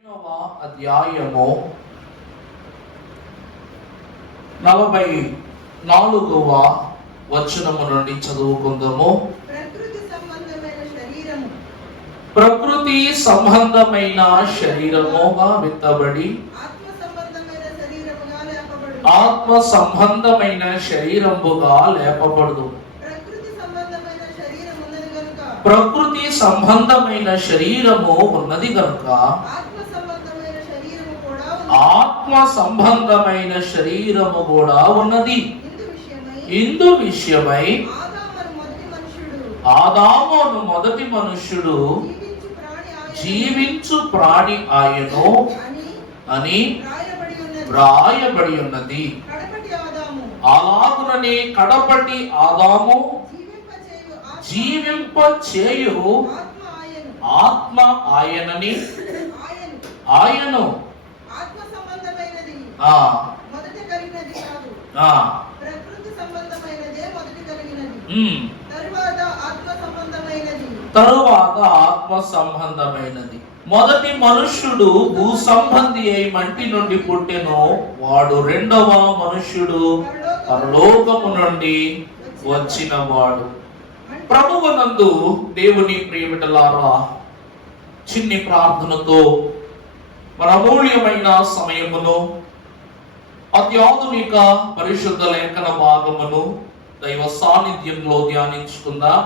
అధ్యాయము 44వ వచనము నుండి చదువుకుందాము. ప్రకృతి సంబంధమైన శరీరముగా విత్తబడి ఆత్మ సంబంధమైన శరీరముగా లేపబడదు. ప్రకృతి సంబంధమైన శరీరము ఉన్నది కనుక ఆత్మ సంబంధమైన శరీరము కూడా ఉన్నది. ఇందు విషయమై ఆదాము మొదటి మనుష్యుడు జీవించు ప్రాణి ఆయను అని వ్రాయబడి ఉన్నది. అలాగుననే కడపటి ఆదాము జీవింప చేయు ఆత్మ ఆయనని ఆయను తరువాత ఆత్మ సంబంధమైనది. మొదటి మనుష్యుడు భూ సంబంధి అయి మంటి నుండి పుట్టెను. వాడు రెండవ మనుష్యుడు పరలోకము నుండి వచ్చిన వాడు. ప్రభువునందు దేవుని ప్రియమిటలారా, చిన్ని ప్రార్థనతో మన అమూల్యమైన సమయమును అత్యాధునిక పరిశుద్ధ లేఖన భాగమును దైవ సాన్నిధ్యంలో ధ్యానించుకుందాం.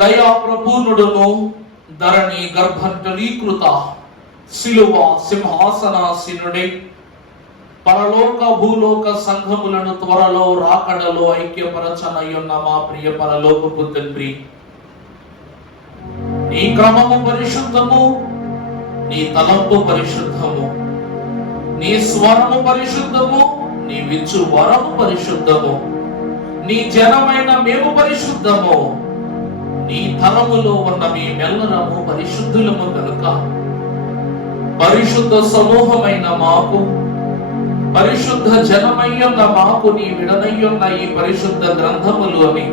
దయా ప్రపూర్ణుడును ధరణి గర్భంటలీకృత శిలువ సింహాసనాసీనుడై పరలోక భూలోక సంఘములను త్వరలో రాకడలో ఐక్యపరచనయ్యున్న మా ప్రియ పరలోకపు తండ్రి, నీ క్రమము పరిశుద్ధము, నీ తలంపు పరిశుద్ధము, నీ స్వరము పరిశుద్ధము, నీ విచ్చు వరము పరిశుద్ధము, నీ జనమైన మేము పరిశుద్ధము, నీ తరములో ఉన్న మీ మెల్లరము పరిశుద్ధులము కనుక పరిశుద్ధ సమూహమైన మాకు, పరిశుద్ధ జనమయ్యున్న మాకు నీ విడనయ్యున్న ఈ పరిశుద్ధ గ్రంథములోని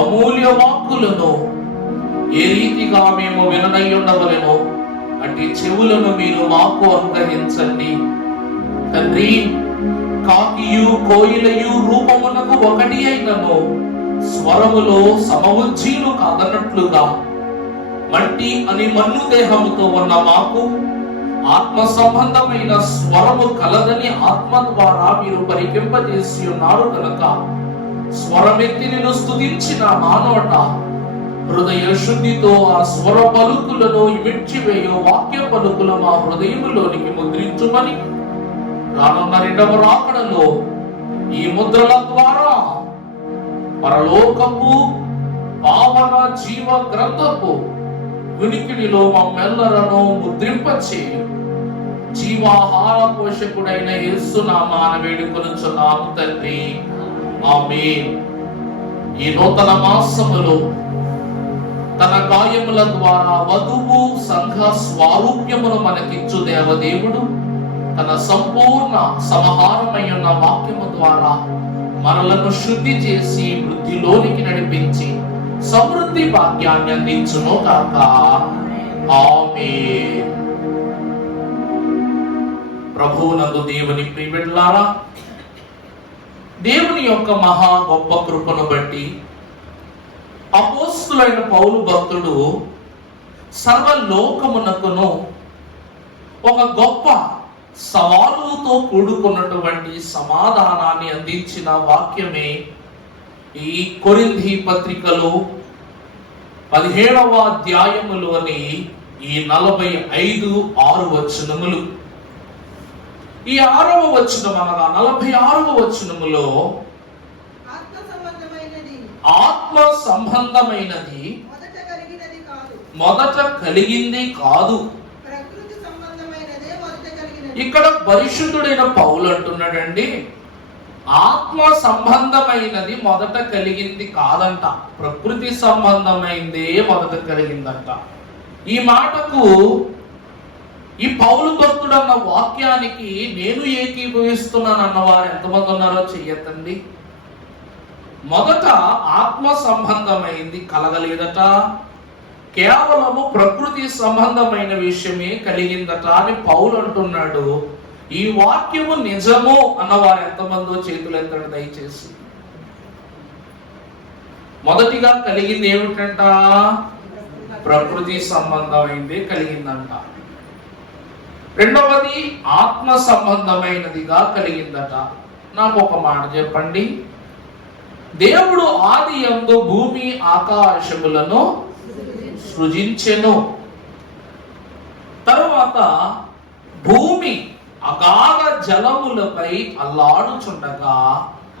అమూల్య వాక్కులను ఏ రీతిగా మేము విననయ్యుండవలెనో అట్టి చెవులను మీరు మాకు అనుగ్రహించండి తండ్రి. కాకియు కోయిలయు రూపమునకు ఒకటి అయినను స్వరములో సమవుజ్జీలు కాదన్నట్లుగా మట్టి అని మన్ను దేహముతో ఉన్న మాకు ఆత్మ సంబంధమైన స్వరము కలదని ఆత్మ ద్వారా మీరు పరికింపజేసి ఉన్నారు కనుక స్వరమెత్తి నిన్ను స్తుతించిన మా నోట హృదయ శుద్ధితో ఆ స్వర పలుకులను ఇమిడ్చివేయో వాక్య పలుకులు మా హృదయములోనికి ముద్రించుమని రానున్న రెండవ రాకడలో ఈ ముద్రల ద్వారా పరలోకపు పావన జీవ గ్రంథపు వినికిడిలో మమ్మెల్లరను ముద్రింపచేయి. జీవాహార పోషకుడైన యేసు నామాన వేడుకొనుచున్నాము తండ్రి, ఆమేన్. ఈ నూతన మాసములో తన గాయముల ద్వారా వధువు సంఘ స్వారూప్యమును మనకిచ్చు దేవదేవుడు తన సంపూర్ణ సమాహారమైన వాక్యము ద్వారా మనలను శుద్ధి చేసి వృద్ధిలోనికి నడిపించి సమృద్ధి భాగ్యాన్ని అందించును కాక. ఆమేన్. ప్రభువునందు దేవుని ప్రియబిడ్డలారా, దేవుని యొక్క మహా గొప్ప కృపను బట్టి అపోస్తులైన పౌలు భక్తుడు సర్వలోకమునకును ఒక గొప్ప సవాలుతో కూడుకున్నటువంటి సమాధానాన్ని అందించిన వాక్యమే ఈ కొరింథీ పత్రికలో 17వ అధ్యాయములోని ఈ 45-6 వచనములు. ఈ 6వ వచనం అనగా 46వ వచనములో ఆత్మ సంబంధమైనది మొదట కలిగింది కాదు. ఇక్కడ పరిశుద్ధుడైన పౌలు అంటున్నాడండి, ఆత్మ సంబంధమైనది మొదట కలిగింది కాదంట, ప్రకృతి సంబంధమైందే మొదట కలిగిందంట. ఈ మాటకు, ఈ పౌలు భక్తుడన్న వాక్యానికి నేను ఏకీభవిస్తున్నాను అన్నవారు ఎంతమంది ఉన్నారో చెయ్యతండి. మొదట ఆత్మ సంబంధమైంది కలగలేదట, కేవలము ప్రకృతి సంబంధమైన విషయమే కలిగిందట అని పౌలు అంటున్నాడు. ఈ వాక్యము నిజము అన్నవారు ఎంతమందో చేతులు ఎత్తండి దయచేసి. మొదటిగా కలిగింది ఏమిటంట? ప్రకృతి సంబంధమైనది కలిగిందంట. రెండవది ఆత్మ సంబంధమైనదిగా కలిగిందట. నాకు ఒక మాట చెప్పండి. దేవుడు ఆది యందు భూమి ఆకాశములను సృజించెను. తరువాత భూమి అగాధ జలములపై అల్లాడుచుండగా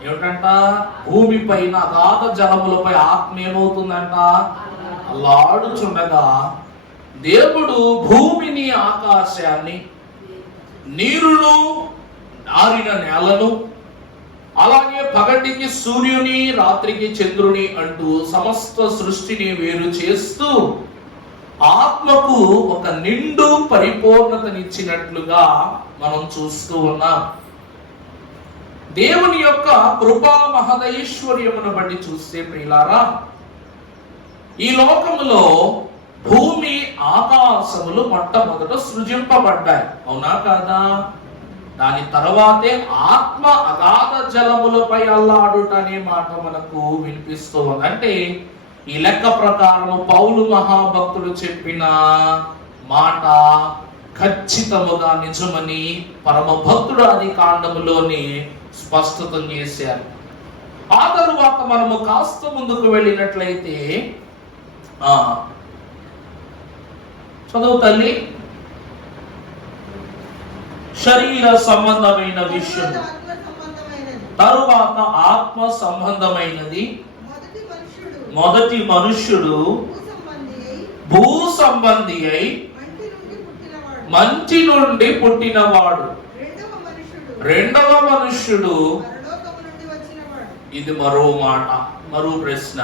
ఏమిటంట? భూమి పైన అగాధ జలములపై ఆత్మ ఏమవుతుందంట? అల్లాడుచుండగా దేవుడు భూమిని, ఆకాశాన్ని, నీరును, నారిన నేలను, అలాగే పగటికి సూర్యుని, రాత్రికి చంద్రుని అంటూ సమస్త సృష్టిని వేరు చేస్తూ ఆత్మకు ఒక నిండు పరిపూర్ణతనిచ్చినట్లుగా మనం చూస్తూ ఉన్నాం. దేవుని యొక్క కృపా మహదైశ్వర్యమును బట్టి చూస్తే ప్రియులారా, ఈ లోకములో భూమి, ఆకాశములు మొట్టమొదట సృజింపబడ్డాయి. అవునా కాదా? దాని తర్వాతే ఆత్మ అగాధ జలములపై అల్లాడుట అనే మాట మనకు వినిపిస్తూ ఉంది. అంటే ఈ లెక్క ప్రకారం పౌలు మహాభక్తుడు చెప్పిన మాట ఖచ్చితముగా నిజమని పరమ భక్తుడు ఆది కాండములోని స్పష్టతం చేశారు. ఆ తరువాత మనము కాస్త ముందుకు వెళ్ళినట్లయితే చదువు తల్లి. శరీర సంబంధమైన విషయం, తరువాత ఆత్మ సంబంధమైనది. మొదటి మనుష్యుడు భూ సంబంధి అయి మంచి నుండి పుట్టినవాడు. రెండవ మనుష్యుడు, ఇది మరో మాట, మరో ప్రశ్న.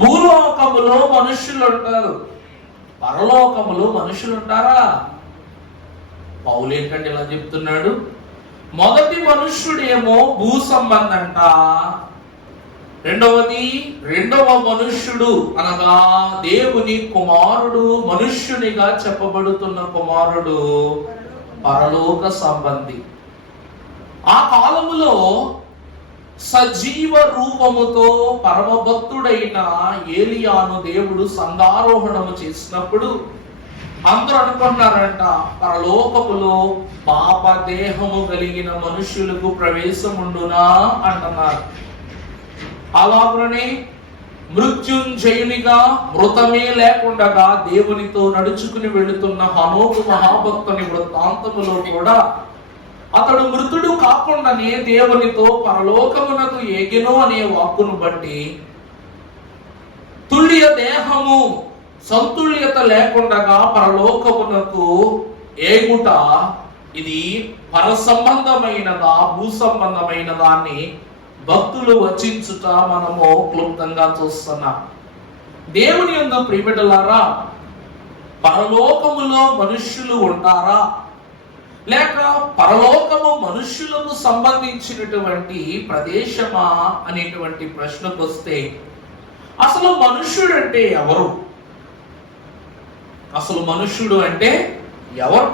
భూలోకములో మనుష్యులు ఉంటారు, పరలోకములో మనుషులు ఉంటారా? పౌలు ఏంటంటే ఇలా చెప్తున్నాడు. మొదటి మనుష్యుడేమో భూ సంబంధంట. రెండవ మనుష్యుడు అనగా దేవుని కుమారుడు, మనుష్యునిగా చెప్పబడుతున్న కుమారుడు పరలోక సంబంధి. ఆ కాలములో సజీవ రూపముతో పరమభక్తుడైన ఏలియాను దేవుడు సంగారోహణము చేసినప్పుడు అందరూ అనుకున్నారంట, పరలోకములో పాప దేహము కలిగిన మనుష్యులకు ప్రవేశముండునా అంటున్నారు. అలాగనే మృత్యుంజయునిగా, మృతమే లేకుండగా దేవునితో నడుచుకుని వెళుతున్న హనోకు మహాభక్తుని వృత్తాంతములో కూడా అతడు మృతుడు కాకుండానే దేవునితో పరలోకమునకు ఎగెను అనే వాక్కును బట్టి తుల్య దేహము సంతుల్యత లేకుండగా పరలోకమునకు ఏగుట ఇది పర సంబంధమైనదా, భూ సంబంధమైన దాన్ని భక్తులు వచించుట మనము క్లుప్తంగా చూస్తున్నాం. దేవుని యందు ప్రియబిడ్డలారా, పరలోకములో మనుష్యులు ఉంటారా, లేక పరలోకము మనుష్యులకు సంబంధించినటువంటి ప్రదేశమా అనేటువంటి ప్రశ్నకు వస్తే, అసలు మనుష్యుడు అంటే ఎవరు? అసలు మనుష్యుడు అంటే ఎవరు?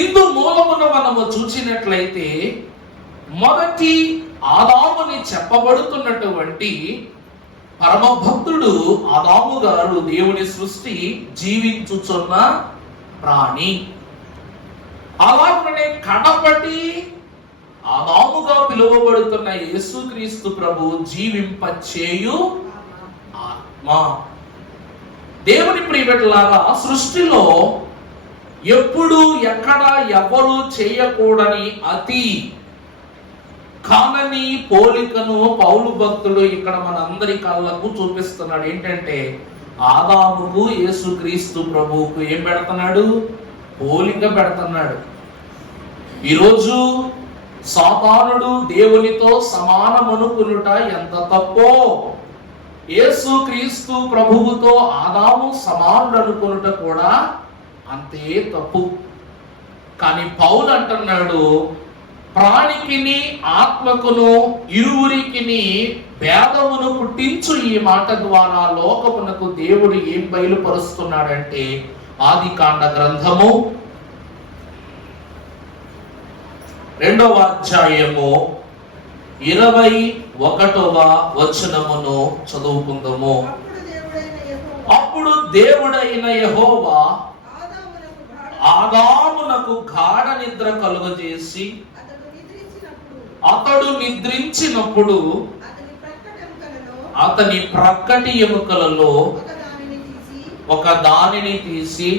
ఇందు మూలమున మనము చూసినట్లయితే మొదటి ఆదాముని చెప్పబడుతున్నటువంటి పరమభక్తుడు ఆదాము గారు దేవుని సృష్టి జీవించుచున్న ప్రాణి. అలాగనే కడపటి ఆదాముగా పిలువబడుతున్న యేసుక్రీస్తు ప్రభు జీవింపచేయు ఆత్మ. దేవుని ప్రియబిడ్డలారా, సృష్టిలో ఎప్పుడు ఎక్కడ ఎవరు చేయకూడని అతి కానని పోలికను పౌలు భక్తుడు ఇక్కడ మనందరి కళ్ళకు చూపిస్తున్నాడు. ఏంటంటే ఆదాముకు యేసుక్రీస్తు ప్రభువుకు ఏం పెడుతున్నాడు? పోలిక పెడుతున్నాడు. ఈరోజు సాతానుడు దేవునితో సమానమనుకునుట ఎంత తప్పో, యేసుక్రీస్తు ప్రభువుతో ఆదాము సమానుడు అనుకునుట కూడా అంతే తప్పు. కానీ పౌలు అంటున్నాడు, ప్రాణికిని ఆత్మకును ఇరువురికిని భేదమును పుట్టించు ఈ మాట ద్వారా లోకమునకు దేవుడు ఏం బయలుపరుస్తున్నాడంటే, ఆదికాండ గ్రంథము 2వ అధ్యాయము 21వ వచనమును చదువుకుందాము. అప్పుడు దేవుడైన యెహోవా ఆదామునకు గాఢ నిద్ర కలుగజేసి అతడు నిద్రించినప్పుడు అతని ప్రక్కటి ఎముకలలో ఒక దానిని తీసి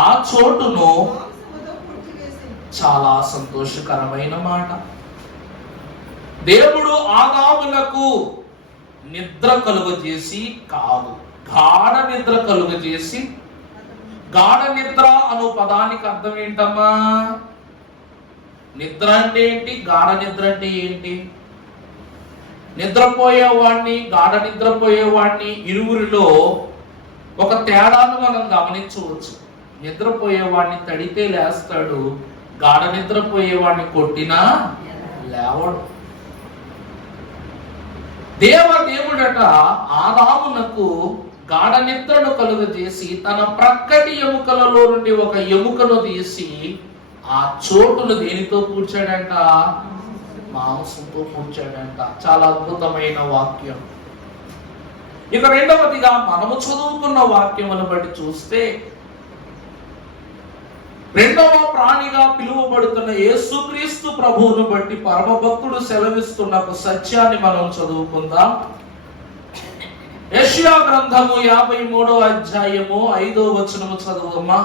ఆ చోటును చాలా సంతోషకరమైన మాట. దేవుడు ఆదామునకు నిద్ర కలుగజేసి కాదు, గాఢ నిద్ర కలుగజేసి. గాఢ నిద్ర అను పదానికి అర్థం ఏంటమ్మా? నిద్ర అంటే ఏంటి? గాఢ నిద్ర అంటే ఏంటి? నిద్రపోయేవాడిని, గాఢ నిద్రపోయేవాడిని ఇరువురిలో ఒక తేడాను మనం గమనించవచ్చు. నిద్రపోయేవాడిని తడితే లేస్తాడు, గాఢ నిద్రపోయేవాడిని కొట్టినా లేవడు. దేవుడట ఆదామునకు గాఢ నిద్రను కలుగజేసి తన ప్రక్కటి ఎముకలలో నుండి ఒక ఎముకను తీసి ఆ చోటును దేనితో పూడ్చాడంట? మాంసంతో పూడ్చాడంట. చాలా అద్భుతమైన వాక్యం. ఇక రెండవదిగా మనము చదువుకున్న వాక్యమును బట్టి చూస్తే, రెండవ ప్రాణిగా పిలువబడుతున్న యేసుక్రీస్తు ప్రభువును బట్టి పరమభక్తుడు సెలవిస్తున్న ఒక సత్యాన్ని మనం చదువుకుందాం. యెషయా గ్రంథము 53వ అధ్యాయము 5వ వచనము చదువుదమ్మా.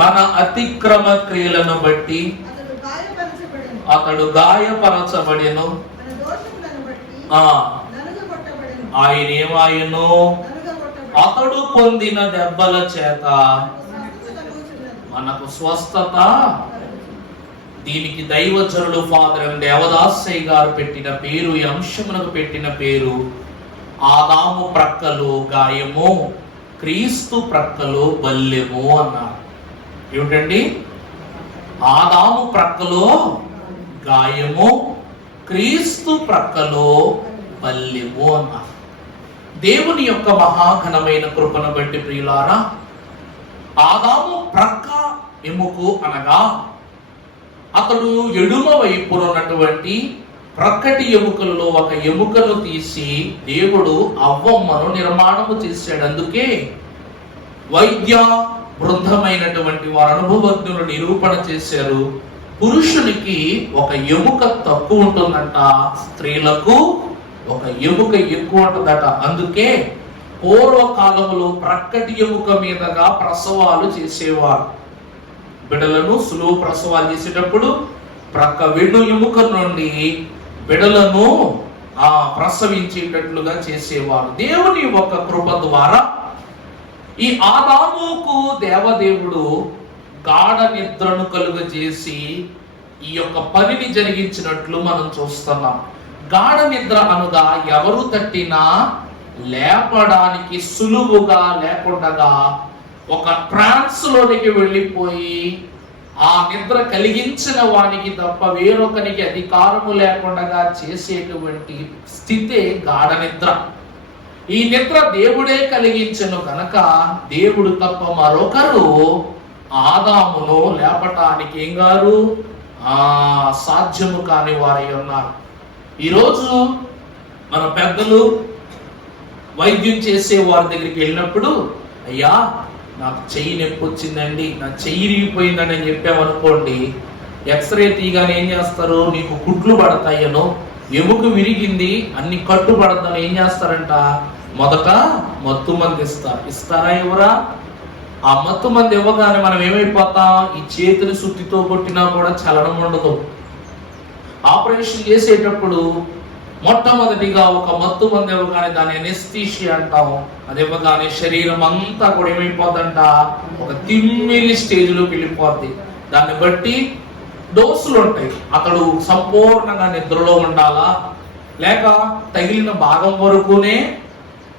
మన అతిక్రమ క్రియలను బట్టి అతడు గాయపరచబడెను, ఆయన ఏమాయను? అతడు పొందిన దెబ్బల చేత మనకు స్వస్థత. దీనికి దైవజనులు ఫాదర్ దేవదాసయ్య గారు పెట్టిన పేరు, ఈ అంశమునకు పెట్టిన పేరు ఆదాము ప్రక్కలో గాయము, క్రీస్తు ప్రక్కలో బల్లెము అన్నారు. ఏమిటండి? ఆదాము ప్రక్కలో గాయము, క్రీస్తు ప్రక్కలో బల్లెము అన్నారు. దేవుని యొక్క మహాఘనమైన కృపను బట్టి ప్రియులారా, ఆదాము ప్రక్క ఎముకు అనగా అతడు ఎడుమ వైపున ఉన్నటువంటి ప్రక్కటి ఎముకలలో ఒక ఎముకను తీసి దేవుడు అవ్వమ్మను నిర్మాణము చేశాడు. అందుకే వైద్య బృందమైనటువంటి వారు, అనుభవజ్ఞులు నిరూపణ చేశారు, పురుషునికి ఒక ఎముక తక్కువ ఉంటుందంట, స్త్రీలకు ఒక ఎముక ఎక్కువ ఉంటుందట. అందుకే పూర్వకాలంలో ప్రక్కటి ఎముక మీదగా ప్రసవాలు చేసేవారు. బిడలను సులువు ప్రసవాలు చేసేటప్పుడు ప్రక్క వెన్ను ఎముక నుండి బిడలను ప్రసవించేటట్లుగా చేసేవారు. దేవుని ఒక కృప ద్వారా ఈ ఆదాముకు దేవదేవుడు గాఢ నిద్రను కలుగజేసి ఈ యొక్క పనిని జరిగించినట్లు మనం చూస్తున్నాం. గాఢ నిద్ర అనగా ఎవరు తట్టినా లేపడానికి సులువుగా లేకుండా ఒక ట్రాన్స్ లోనికి వెళ్ళిపోయి ఆ నిద్ర కలిగించిన వానికి తప్ప వేరొకరికి అధికారము లేకుండా చేసేటువంటి స్థితే గాఢ నిద్ర. ఈ నిద్ర దేవుడే కలిగించెను కనుక దేవుడు తప్ప మరొకరు ఆదామును లేపటానికి ఏం గారు సాధ్యము కాని వారై ఉన్నారు. ఈరోజు మన పెద్దలు వైద్యం చేసే వారి దగ్గరికి వెళ్ళినప్పుడు, అయ్యా నాకు చెయ్యి నొప్పి వచ్చిందండి, నా చెయ్యి ఇరిగిపోయిందని అని చెప్పామనుకోండి, ఎక్స్రే తీగానే ఏం చేస్తారు? నీకు కుట్లు పడతాయనో, ఎముక విరిగింది, అన్ని కట్టు పడతాను ఏం చేస్తారంట? మొదట మత్తు మంది ఇస్తారా? ఎవరా? ఆ మత్తు మంది ఇవ్వగానే మనం ఏమైపోతాం? ఈ చేతిని సుత్తితో కొట్టినా కూడా చలనం ఉండదు. ఆపరేషన్ చేసేటప్పుడు మొట్టమొదటిగా ఒక మత్తు మంది ఇవ్వగానే దాన్ని ఎనెస్థీషియా అంటాం. అది ఇవ్వగానే శరీరం అంతా కూడా ఏమైపోద్దంట? ఒక తిమ్మిరి స్టేజ్లోకి వెళ్ళిపోద్ది. దాన్ని బట్టి డోసులు ఉంటాయి. అతడు సంపూర్ణంగా నిద్రలో ఉండాలా, లేక తగిలిన భాగం వరకునే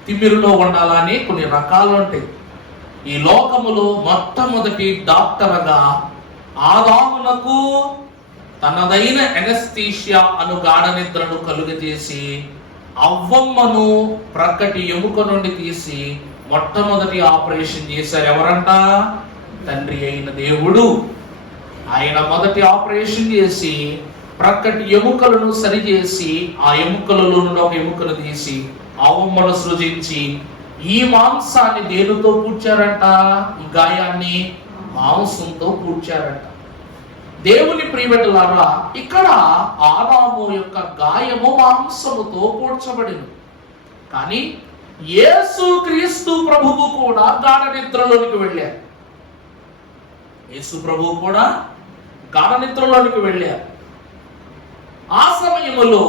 తిమ్మిరిలో ఉండాలా అని కొన్ని రకాలు ఉంటాయి. ఈ లోకములో మొట్టమొదటి డాక్టర్గా ఆదామునకు తనదైన ఎనస్థీషియా అను గాఢ నిద్రను కలుగజేసి అవ్వమ్మను ప్రక్కటి ఎముక నుండి తీసి మొట్టమొదటి ఆపరేషన్ చేశారు. ఎవరంట? తండ్రి అయిన దేవుడు. ఆయన మొదటి ఆపరేషన్ చేసి ప్రక్కటి ఎముకలను సరిచేసి ఆ ఎముకలలో నుండి ఒక ఎముకను తీసి అవ్వమ్మను సృజించి ఈ మాంసాన్ని దేనితో పూడ్చారంట? ఈ గాయాన్ని మాంసంతో పూడ్చారంట. దేవుని ప్రియబిడ్డలారా, ఇక్కడ ఆదాము యొక్క గాయము మాంసముతో పూడ్చబడింది. కానీ యేసు క్రీస్తు ప్రభువు కూడా గాఢ నిద్రలోనికి వెళ్ళారు. యేసు ప్రభువు కూడా గాఢ నిద్రలోనికి వెళ్ళారు. ఆ సమయంలో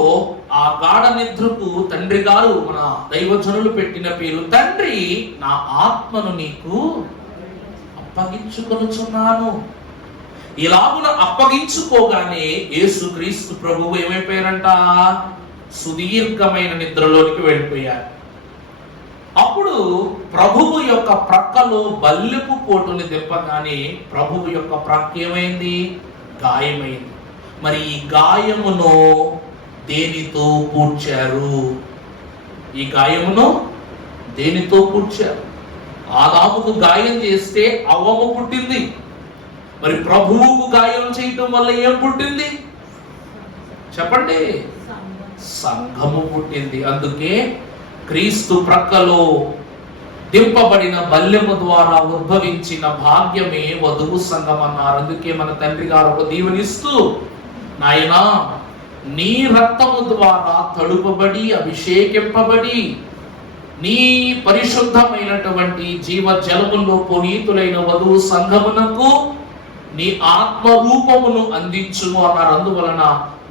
ఆ గాఢ నిద్రకు తండ్రి గారు, మన దైవజనులు పెట్టిన పేరు, తండ్రి నా ఆత్మను నీకు అప్పగించుకొనుచున్నాను. ఇలాగున అప్పగించుకోగానే యేసు క్రీస్తు ప్రభువు ఏమైపోయారంట? సుదీర్ఘమైన నిద్రలోనికి వెళ్ళిపోయారు. అప్పుడు ప్రభువు యొక్క ప్రక్కలో బల్లెపు పోటుని దింపగానే ప్రభువు యొక్క ప్రక్క ఏమైంది? గాయమైంది. మరి ఈ గాయమును దేనితో పూడ్చారు? ఈ గాయమును దేనితో పూడ్చారు? ఆదాముకు గాయం చేస్తే అవ్వము పుట్టింది. మరి ప్రభువుకు గాయం చేయటం వల్ల ఏం పుట్టింది? చెప్పండి. సంఘము పుట్టింది. అందుకే క్రీస్తు ప్రక్కలో దింపబడిన బల్లెము ద్వారా ఉద్భవించిన భాగ్యమే వధువు సంఘం అన్నారు. అందుకే మన తండ్రి గారు ఒక దీవెనిస్తూ, నాయనా నీ రక్తము ద్వారా తడుపబడి అభిషేకింపబడి నీ పరిశుద్ధమైనటువంటి జీవ జలములో పునీతులైన వధువు సంఘమునకు నీ ఆత్మ రూపమును అందించును అన్నారు. అందువలన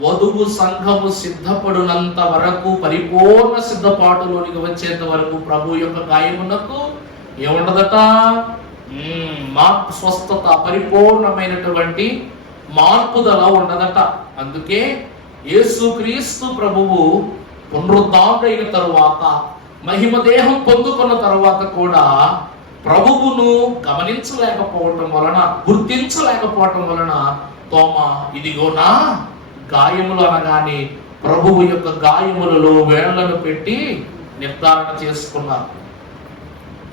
వధువు సంఘము సిద్ధపడునంత వరకు, పరిపూర్ణ సిద్ధపాటులోనికి వచ్చేంత వరకు ప్రభు యొక్క గాయమునకు ఏముండదట? మార్పు, స్వస్థత, పరిపూర్ణమైనటువంటి మార్పుదల ఉండదట. అందుకే యేసుక్రీస్తు ప్రభువు పునరుద్ధానుడైన తరువాత, మహిమ దేహం పొందుకున్న తరువాత కూడా ప్రభువును గమనించలేకపోవటం వలన, గుర్తించలేకపోవటం వలన తోమా ఇదిగో నా గాయములు అనగానే ప్రభువు యొక్క గాయములలో వేళ్లను పెట్టి నిర్ధారణ చేసుకున్నారు.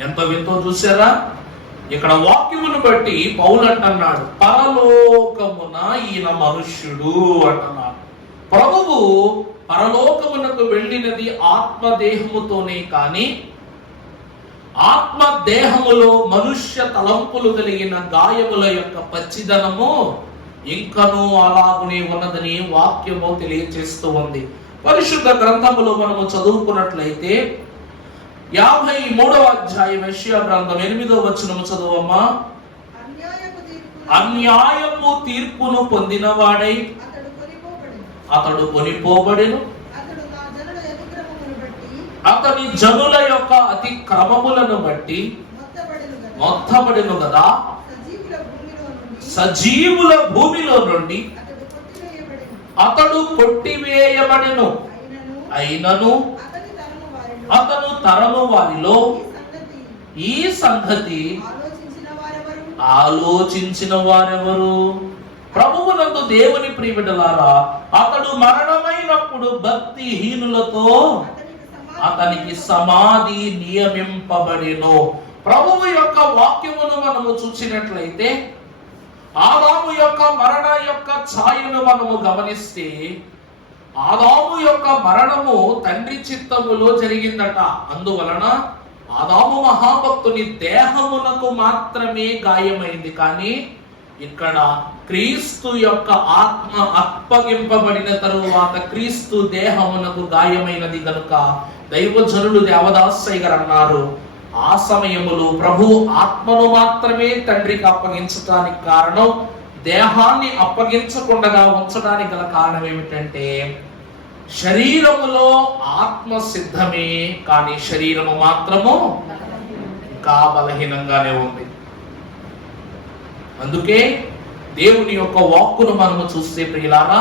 ఎంత వింతో చూసారా? ఇక్కడ వాక్యమును బట్టి పౌలు అంటున్నాడు, పరలోకమున ఈయన మనుష్యుడు అంటున్నాడు. ప్రభువు పరలోకమునకు వెళ్ళినది ఆత్మదేహముతోనే కానీ ఆత్మదేహములో మనుష్య తలంపులు కలిగిన గాయముల యొక్క పచ్చిదనము ఇంకనూ అలాగునే ఉన్నదని వాక్యము తెలియజేస్తూ ఉంది. పరిశుద్ధ గ్రంథములో మనము చదువుకున్నట్లయితే 53వ అధ్యాయం యెషయా గ్రంథం 8వ వచనము చదువమ్మా. అన్యాయపు తీర్పును పొందినవాడై అతడు కొనిపోబడెను, అతని జనుల యొక్క అతిక్రమములను బట్టి మొత్తబడెను కదా. సజీవుల భూమిలో నుండి అతడు కొట్టివేయబడెను, అయినను అతను తరము వారిలో ఈ సంగతి ఆలోచించిన వారెవరు? ప్రభువునందు దేవుని ప్రియబిడ్డలారా, అతడు మరణమైనప్పుడు భక్తిహీనులతో అతనికి సమాధి నియమింపబడెను. ప్రభువు యొక్క వాక్యమును మనము చూసినట్లయితే ఆదాము యొక్క మరణ యొక్క ఛాయను మనము గమనిస్తే, ఆదాము యొక్క మరణము తండ్రి చిత్తములో జరిగిందట. అందువలన ఆదాము మహాభక్తుని దేహమునకు మాత్రమే గాయమైంది. కానీ ఇక్కడ క్రీస్తు యొక్క ఆత్మ అప్పగింపబడిన తరువాత క్రీస్తు దేహమునకు గాయమైనది కనుక దైవజనులు దేవదాసయ్య గారు అన్నారు, ఆ సమయములో ప్రభు ఆత్మను మాత్రమే తండ్రికి అప్పగించడానికి కారణం, దేహాన్ని అప్పగించకుండా ఉంచడానికి గల కారణం ఏమిటంటే, శరీరములో ఆత్మ సిద్ధమే కానీ శరీరము మాత్రము ఇంకా బలహీనంగానే ఉంది. అందుకే దేవుని యొక్క వాక్కును మనము చూస్తే ప్రియులారా,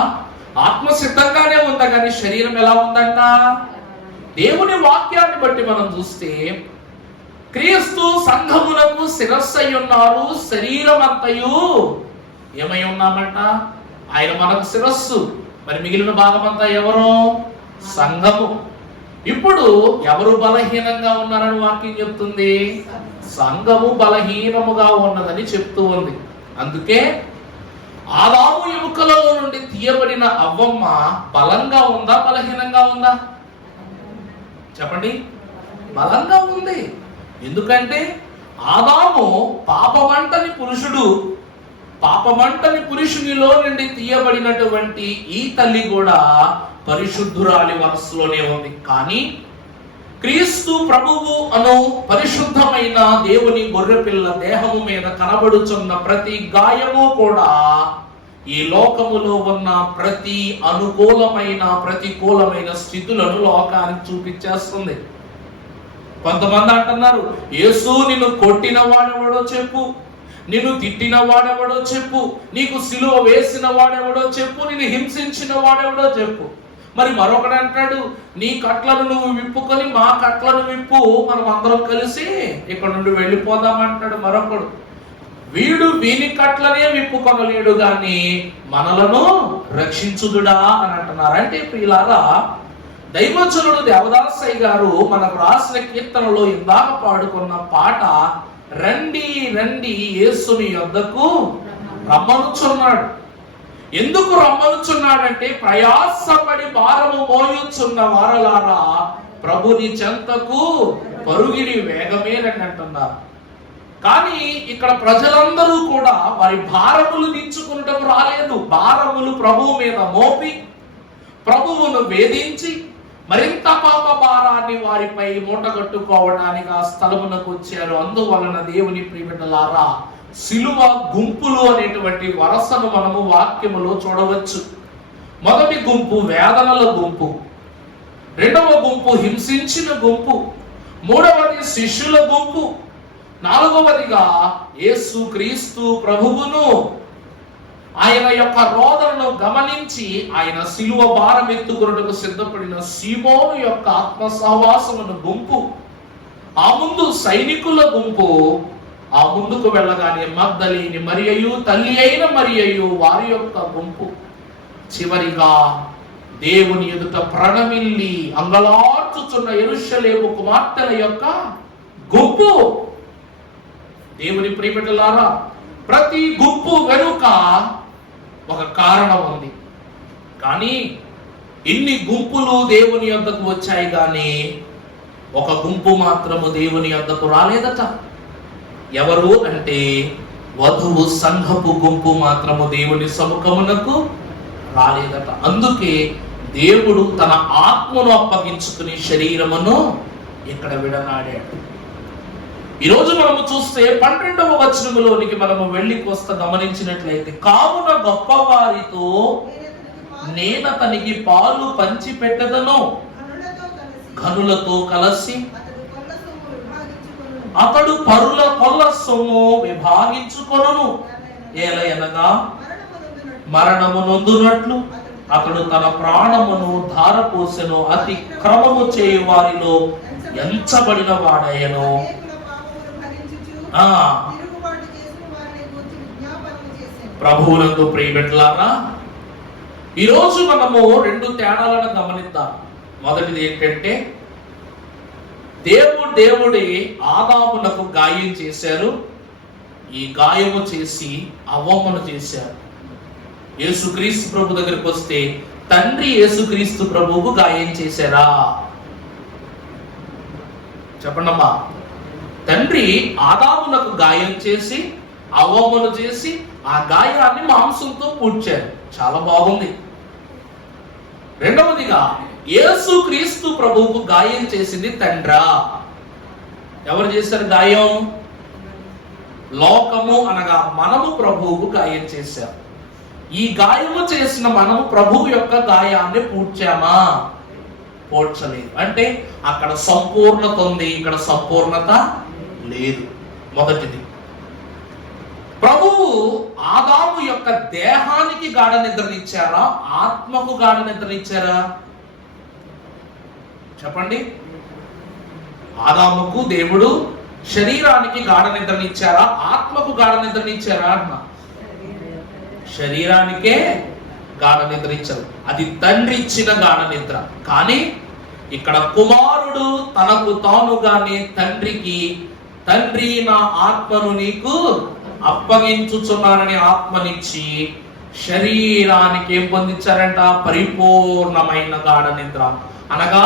ఆత్మ సిద్ధంగానే ఉందా కానీ శరీరం ఎలా ఉందంట? దేవుని వాక్యాన్ని బట్టి మనం చూస్తే క్రీస్తు సంఘములకు శిరస్సై ఉన్నారు. శరీరం అంతయు ఏమై ఉన్నామంట? ఆయన మనకు శిరస్సు. మరి మిగిలిన భాగం అంతా ఎవరు? సంఘము. ఇప్పుడు ఎవరు బలహీనంగా ఉన్నారని వాక్యం చెప్తుంది? సంఘము బలహీనముగా ఉన్నదని చెప్తూ ఉంది. అందుకే ఆదాము ఎముకలలో నుండి తీయబడిన అవ్వమ్మ బలంగా ఉందా, బలహీనంగా ఉందా? చెప్పండి. బలంగా ఉంది. ఎందుకంటే ఆదాము పాపమంటని పురుషుడు. పాపమంటని పురుషునిలో నుండి తీయబడినటువంటి ఈ తల్లి కూడా పరిశుద్ధురాలి మనసులోనే ఉంది. కానీ క్రీస్తు ప్రభువు అను పరిశుద్ధమైన దేవుని గొర్రెపిల్ల దేహము మీద కనబడుచున్న ప్రతి గాయము కూడా ఈ లోకములో ఉన్న ప్రతి అనుకూలమైన ప్రతికూలమైన స్థితులను లోకానికి చూపించేస్తుంది. కొంతమంది అంటున్నారు, యేసు నిన్ను కొట్టిన వాడెవడో చెప్పు, నిన్ను తిట్టిన వాడెవడో చెప్పు, నీకు సిలువ వేసిన వాడెవడో చెప్పు, నిన్ను హింసించిన వాడెవడో చెప్పు. మరి మరొకడు అంటాడు, నీ కట్లను నువ్వు విప్పుకొని మా కట్లను విప్పు, మనం అందరం కలిసి ఇక్కడ నుండి వెళ్ళిపోదామంటాడు మరొకడు. వీడు వీని కట్లనే విప్పుకొనలేడు గాని మనలను రక్షించుదుడా అని అంటున్నారు. అంటే ప్రియులారా, దైవజనుడు దేవదాసయ్య గారు మనకు రాసిన కీర్తనలో ఇందాక పాడుకున్న పాట, రండి రండి యేసుని యొద్దకు రమ్మనుచున్నాడు. ఎందుకు రమ్మనుచున్నాడంటే, ప్రయాసపడి భారము మోయుచున్న వారలారా ప్రభుని చెంతకు పరుగిడి వేగమే రండి అంటున్నారు. కానీ ఇక్కడ ప్రజలందరూ కూడా వారి భారములు దించుకున్నటకు రాలేదు. భారములు ప్రభువు మీద మోపి ప్రభువును వేధించి మరింత పాప భారాన్ని వారిపై మూటగట్టుకోవడానికి ఆ స్థలమునకు వచ్చారు. అందువలన దేవుని ప్రియబిడ్డలారా, సిలువ గుంపులు అనేటువంటి వరసను మనము వాక్యములో చూడవచ్చు. మొదటి గుంపు వేదనల గుంపు, రెండవ గుంపు హింసించిన గుంపు, మూడవది శిష్యుల గుంపు, నాలుగవదిగా యేసు క్రీస్తు ప్రభువును ఆయన యొక్క రోదనను గమనించి ఆయన సిలువ భారం ఎత్తుకొనుటకు సిద్ధపడిన సీమోను యొక్క ఆత్మ సహవాసమును గుంపు, ఆ ముందు సైనికుల గుంపు, ఆ ముందుకు వెళ్ళగానే మగ్దలేని మరియయు తల్లి అయిన మరియయు వారి యొక్క గుంపు, చివరిగా దేవుని ఎదుట ప్రణమిల్లి అంగలార్చుచున్న యెరూషలేము కుమార్తెల యొక్క గుంపు. దేవుని ప్రియబిడ్డలారా, ప్రతి గుంపు వెనుక ఒక కారణం ఉంది. కానీ ఇన్ని గుంపులు దేవుని యొద్దకు వచ్చాయి, కానీ ఒక గుంపు మాత్రము దేవుని యొద్దకు రాలేదట. ఎవరు అంటే, వధువు సంఘపు గుంపు మాత్రము దేవుని సముఖమునకు రాలేదట. అందుకే దేవుడు తన ఆత్మను అప్పగించుకుని శరీరమును ఇక్కడ విడనాడాడు. ఈరోజు మనము చూస్తే 12వ వచనములోనికి మనము వెళ్ళి కోస్త గమనించినట్లయితే, కావున గొప్పవారితో నేనతనికి పాలు పంచి పెట్టదను, ఘనులతో కలిసి అతడు పరుల కొల్ల సొమ్ము విభాగించుకొనును. ఏలయనగా మరణము నొందునట్లు అతడు తన ప్రాణమును ధారపోసెను, అతి క్రమము చేయు వారిలో ఎంచబడిన వాడయను. ప్రభువునందు ప్రియబిడ్డలారా, ఈరోజు మనము రెండు తేడాలను గమనిద్దాం. మొదటిది ఏంటంటే, దేవుడే ఆదామునకు గాయం చేశారు. ఈ గాయము చేసి అవ్వమ్మను చేశారు. యేసుక్రీస్తు ప్రభు దగ్గరికి వస్తే తండ్రి యేసుక్రీస్తు ప్రభువుకు గాయం చేశారా? చెప్పండమ్మా. తండ్రి ఆదామునకు గాయం చేసి అవ్వమ్మను చేసి ఆ గాయాన్ని మాంసంతో పూడ్చారు. చాలా బాగుంది. రెండవదిగా, యేసుక్రీస్తు ప్రభువుకు గాయం చేసింది తండ్రా? ఎవరు చేశారు గాయం? లోకము అనగా మనము ప్రభువుకు గాయం చేశారు. ఈ గాయము చేసిన మనము ప్రభువు యొక్క గాయాన్ని పూడ్చామా? పూడ్చలేదు. అంటే అక్కడ సంపూర్ణత ఉంది, ఇక్కడ సంపూర్ణత లేదు. మొదటిది, ప్రభువు ఆదాము యొక్క దేహానికి గాఢ నిద్రనిచ్చారా, ఆత్మకు గాఢ నిద్రనిచ్చారా? చెప్పండి. ఆదాముకు దేవుడు శరీరానికి గాఢ నిద్రనిచ్చారా, ఆత్మకు గాఢ నిద్రనిచ్చారా అన్న? శరీరానికే గాఢ నిద్ర ఇచ్చారు. అది తండ్రి ఇచ్చిన గాఢ నిద్ర. కానీ ఇక్కడ కుమారుడు తనకు తానుగానే తండ్రికి, తండ్రి నా ఆత్మను నీకు అప్పగించుచున్నానని ఆత్మనిచ్చి శరీరానికి ఏం పొందించారంట? పరిపూర్ణమైన గాఢ నిద్ర. అనగా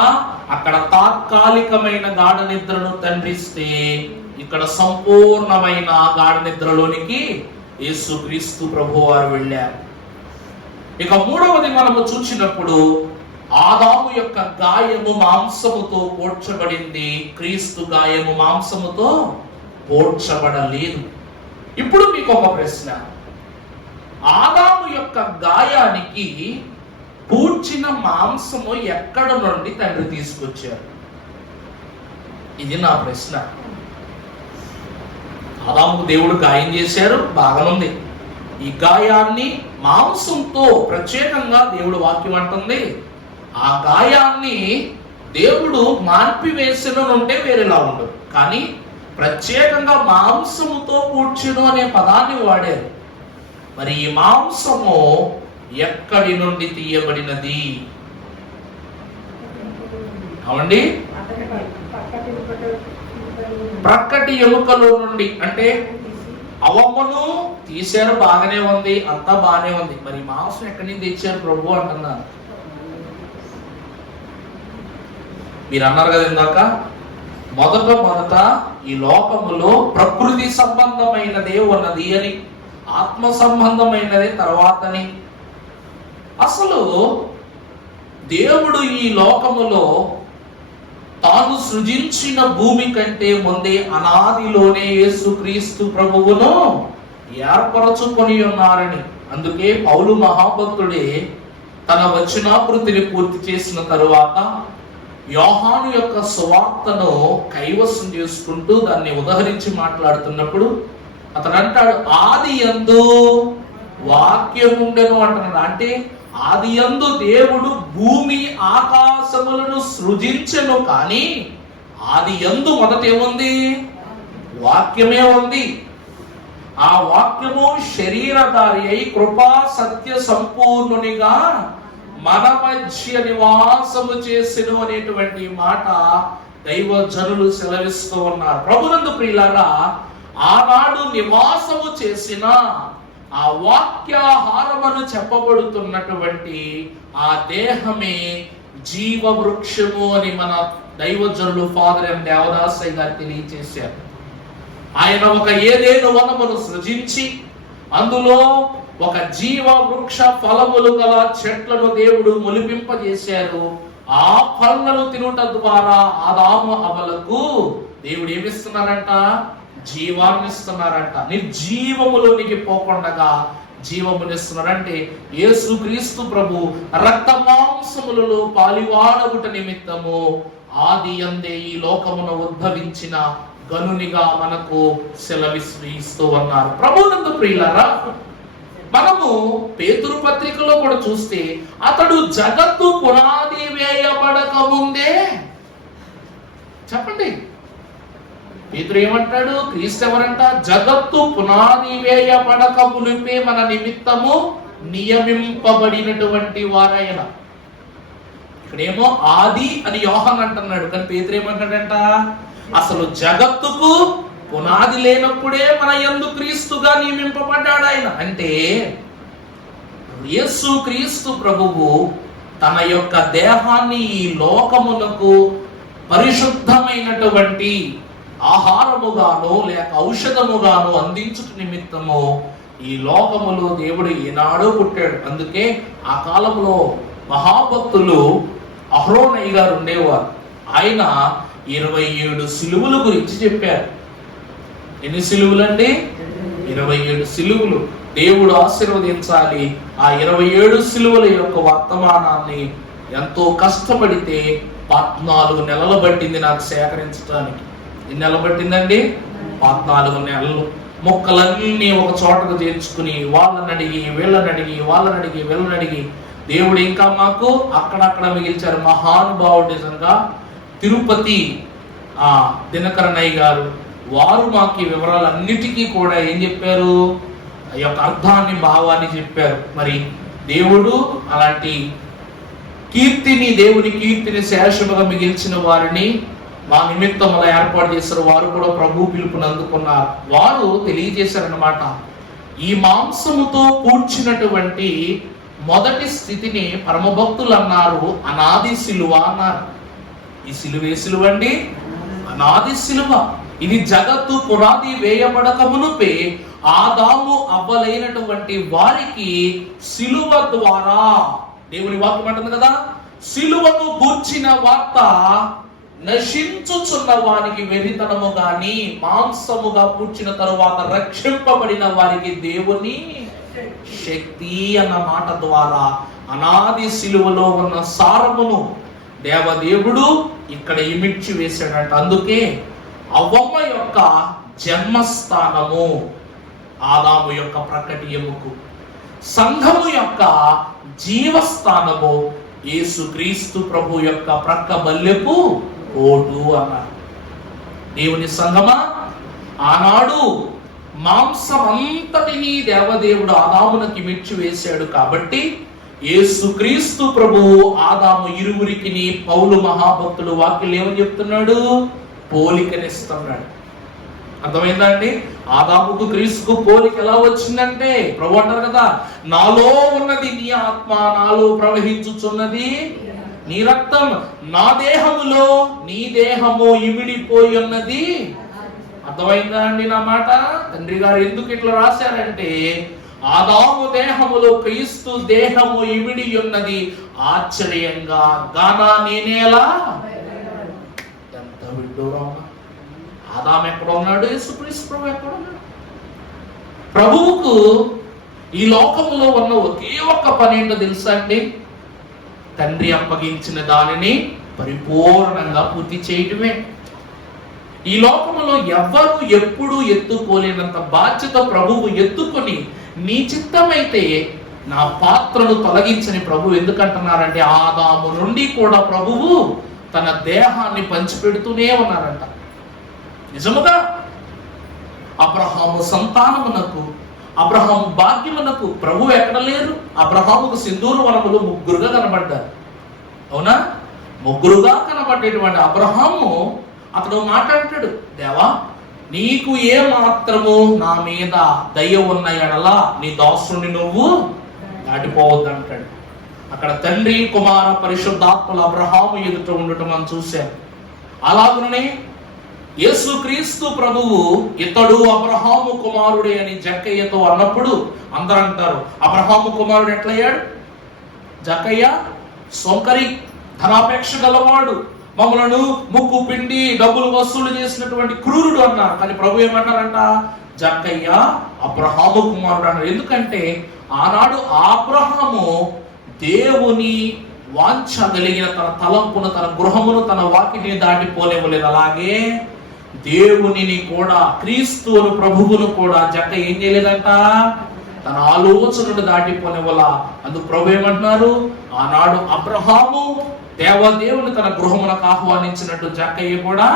అక్కడ తాత్కాలికమైన గాఢ నిద్రను తండ్రిస్తే, ఇక్కడ సంపూర్ణమైన గాఢ నిద్రలోనికి యేసుక్రీస్తు ప్రభువారు వెళ్ళారు. ఇక మూడవది మనము చూసినప్పుడు, ఆదాము యొక్క గాయము మాంసముతో పోడ్చబడింది, క్రీస్తు గాయము మాంసముతో పోడ్చబడలేదు. ఇప్పుడు మీకు ఒక ప్రశ్న, ఆదాము యొక్క గాయానికి పూడ్చిన మాంసము ఎక్కడ నుండి తండ్రి తీసుకొచ్చారు? ఇది నా ప్రశ్న. ఆదాముకు దేవుడు గాయం చేశారు, బాగానుంది. ఈ గాయాన్ని మాంసంతో ప్రత్యేకంగా దేవుడు వాక్యం అంటుంది, ఆ గాయాన్ని దేవుడు మార్పివేసిన నుంటే వేరేలా ఉండదు, కానీ ప్రత్యేకంగా మాంసముతో పూడ్చును అనే పదాన్ని వాడారు. మరి ఈ మాంసము ఎక్కడి నుండి తీయబడినది? అవండి, ప్రక్కటి ఎముకలో నుండి. అంటే అవమ్మను తీశారు, బాగానే ఉంది, అంతా బాగానే ఉంది. మరి మాంసం ఎక్కడి నుంచి తెచ్చారు ప్రభు అంటున్నారు. మీరు అన్నారు కదా ఇందాక, మొదట ఈ లోకములో ప్రకృతి సంబంధమైనదే ఉన్నది అని, ఆత్మ సంబంధమైనదే తర్వాతని. అసలు దేవుడు ఈ లోకములో తాను సృజించిన భూమి కంటే ముందే అనాదిలోనే యేసుక్రీస్తు ప్రభువును ఏర్పరచుకొని ఉన్నారని. అందుకే పౌలు మహాభక్తుడే తన వచనాకృతిని పూర్తి చేసిన తరువాత యోహాను యొక్క సువార్తను కైవసం చేసుకుంటూ దాన్ని ఉదహరించి మాట్లాడుతున్నప్పుడు అతను అంటాడు, ఆది యందు వాక్యం ఉండెను అంటున్నాడు. అంటే ఆది యందు దేవుడు భూమి ఆకాశములను సృజించెను, కానీ ఆది యందు మొదట ఏముంది? వాక్యమే ఉంది. ఆ వాక్యము శరీరధారి అయి కృపా సత్య సంపూర్ణునిగా మన మధ్య నివాసము చేసెను అనేటువంటి మాట దైవ జనులు సెలవిస్తూ ఉన్నారు. ప్రభునందు ప్రియులారా, ఆనాడు నివాసము చేసిన ఆ వాక్యాహారమని చెప్పబడుతున్నటువంటి ఆ దేహమే జీవ వృక్షము అని మన దైవజనులు ఫాదర్ ఎం దేవదాసయ్య గారు తెలియజేశారు. ఆయన ఒక ఏదేను వనమును సృజించి అందులో ఒక జీవ వృక్ష ఫలములు గల చెట్లను దేవుడు మొలిపింపజేశారు. ఆ ఫలములను తినుట ద్వారా ఆదాము అవ్వలకు దేవుడు ఏమిస్తున్నారంట? జీవాన్ని ఇస్తున్నారంట. నిర్జీవములోనికి పోకుండా జీవమునిస్తున్నారంటే యేసుక్రీస్తు ప్రభు రక్త మాంసములలో పాలివాడగుట నిమిత్తము ఆది యందే ఈ లోకమును ఉద్భవించిన గనునిగా మనకు సెలవిస్తూ ఉన్నారు. ప్రభునందు ప్రియులారా, మనము పేతురు పత్రికలో కూడా చూస్తే అతడు జగత్తు పునాది వేయబడక ముందే, చెప్పండి పేతురు ఏమంటాడు? క్రీస్తు ఎవరంట? జగత్తు పునాది వేయబడక మునిపే మన నిమిత్తము నియమింపబడినటువంటి వారైన. ఇక్కడేమో ఆది అని యోహాను అంటున్నాడు, కానీ పేతురు ఏమంటాడంట? అసలు జగత్తుకు పునాది లేనప్పుడే మన యందు క్రీస్తుగా నియమింపబడ్డాడు ఆయన. అంటే యేసు క్రీస్తు ప్రభువు తన యొక్క దేహాన్ని ఈ లోకమునకు పరిశుద్ధమైనటువంటి ఆహారముగాను లేక ఔషధముగాను అందించుట నిమిత్తము ఈ లోకములో దేవుడు ఏనాడో పుట్టాడు. అందుకే ఆ కాలంలో మహాభక్తులు అహరోనయ్య గారు ఉండేవారు. ఆయన 27 సిలువుల గురించి చెప్పారు. ఎన్ని సిలువులండి? 27 సిలువులు. దేవుడు ఆశీర్వదించాలి. ఆ 27 సిలువుల యొక్క వర్తమానాన్ని ఎంతో కష్టపడితే 14 నెలలు పట్టింది నాకు సేకరించడానికి. ఎన్ని నెలలు పట్టిందండి? 14 నెలలు. మొక్కలన్నీ ఒక చోటకు చేర్చుకుని వాళ్ళని అడిగి వీళ్ళని అడిగి వాళ్ళని అడిగి వీళ్ళని అడిగి దేవుడు ఇంకా మాకు అక్కడక్కడ మిగిల్చారు. మహానుభావుడు నిజంగా. తిరుపతి దినకరణయ్య గారు, వారు మాకు ఈ వివరాలన్నిటికీ కూడా ఏం చెప్పారు? ఆ యొక్క అర్థాన్ని, భావాన్ని చెప్పారు. మరి దేవుడు అలాంటి కీర్తిని, దేవుని కీర్తిని శేషముగా మిగిల్చిన వారిని మా నిమిత్తం అలా ఏర్పాటు చేశారు. వారు కూడా ప్రభు పిలుపుని అందుకున్నారు. వారు తెలియజేశారన్నమాట, ఈ మాంసముతో కూర్చున్నటువంటి మొదటి స్థితిని పరమభక్తులు అన్నారు అనాది సిలువ అన్నారు. ఈ సిలువే సిలువ అండి, అనాది సిలువ. ఇది జగత్తు పునాది వేయబడక మునుపే ఆదాము అవ్వలైనటువంటి వారికి సిలువ ద్వారా, దేవుని వాక్యం అంటుంది కదా, సిలువను గూర్చిన వార్త నశించుచున్న వారికి వెరితనము గాని మాంసముగా కూర్చిన తరువాత రక్షింపబడిన వారికి దేవుని శక్తి అన్న మాట ద్వారా అనాది సిలువలో ఉన్న సారమును దేవదేవుడు ఇక్కడ ఇమిడ్చి వేశాడంట. అందుకే అవ్వమ్మ యొక్క జన్మస్థానము ఆదాము యొక్క ప్రక్కటి ఎముకు, సంఘము యొక్క జీవస్థానము యేసుక్రీస్తు ప్రభు యొక్క ప్రక్క బల్లెపు ఓటు అన్నారు. దేవుని సంఘమా, ఆనాడు మాంసం అంతటినీ దేవదేవుడు ఆదామునకి మిర్చి వేశాడు కాబట్టి యేసుక్రీస్తు ప్రభువు ఆదాము ఇరువురికి పౌలు మహాభక్తుడు వాక్యం ఏమని చెప్తున్నాడు? పోలికనిస్తున్నాడు. అర్థమైందా అండి? ఆదాముకు క్రీస్తుకు పోలిక ఎలా వచ్చిందంటే, ప్రభు అంటారు కదా, నాలో ఉన్నది నీ ఆత్మ, నాలో ప్రవహించుచున్నది నీ రక్తం, నా దేహములో నీ దేహము ఇమిడిపోయి ఉన్నది. అర్థమైందా అండి నా మాట? తండ్రి గారు ఎందుకు ఇట్లా రాశారంటే, ఆదాము దేహములో క్రీస్తు దేహము ఇమిడి ఉన్నది ఆశ్చర్యంగా గానా నేనేలా. ఎంత విడ్డూరం! ఆదాము ఎక్కడ ఉన్నాడు? యేసుక్రీస్తు ప్రభు ఎక్కడ ఉన్నాడు? ప్రభువుకు ఈ లోకంలో ఉన్న ఒకే ఒక్క పని ఏంటో తెలుసా అండి? తండ్రి అప్పగించిన దానిని పరిపూర్ణంగా పూర్తి చేయటమే. ఈ లోకంలో ఎవ్వరూ ఎప్పుడూ ఎత్తుకోలేనంత బాధ్యత ప్రభువు ఎత్తుకొని, నీ చిత్తమైతే నా పాత్రను తొలగించని ప్రభు ఎందుకంటున్నారంటే, ఆదాము నుండి కూడా ప్రభువు తన దేహాన్ని పంచిపెడుతూనే ఉన్నారంట. నిజముగా అబ్రహాము సంతానమునకు, అబ్రహాము భాగ్యమునకు ప్రభు ఎక్కడ లేరు? అబ్రహాముకు సింధూర వనములు ముగ్గురుగా కనబడ్డారు. అవునా? ముగ్గురుగా కనబడేటువంటి అబ్రహాము అతడు మాట్లాడతాడు, దేవా నీకు ఏ మాత్రము నా మీద దయ ఉన్న ఎడల నీ దాసుని నువ్వు దాటిపోవద్దు అంటాడు. అక్కడ తండ్రి, కుమార, పరిశుద్ధాత్మలు అబ్రహాము ఎదుట ఉండటం మనం చూశాం. అలాగనే యేసుక్రీస్తు ప్రభువు ఇతడు అబ్రహాము కుమారుడే అని జక్కయ్యతో అన్నప్పుడు అందరూ అంటారు, అబ్రహాము కుమారుడు ఎట్లయ్యాడు? జక్కయ్య సొంకరి, ధనాపేక్ష గలవాడు, మమ్మలను ముక్కు పిండి డబ్బులు వసూలు చేసినటువంటి క్రూరుడు అన్నారు. కానీ ప్రభు ఏమన్నారంట? జక్కయ్య అబ్రహాము కుమారుడు అన్నారు. ఎందుకంటే ఆనాడు అబ్రహాము దేవుని వాంఛ కలిగిన తన తలంపును, తన గృహమును, తన వాకిటిని దాటిపోలేవలేదు. అలాగే దేవునిని కూడా, క్రీస్తువును ప్రభువును కూడా జక్కయ్య ఏం చేయలేదంట? తన ఆలోచనను దాటిపోనివల్ల. అందుకు ప్రభు ఏమంటున్నారు? ఆనాడు అబ్రహాము దేవదేవుని తన గృహమునకు ఆహ్వానించినట్టు జక్కయ్య కూడా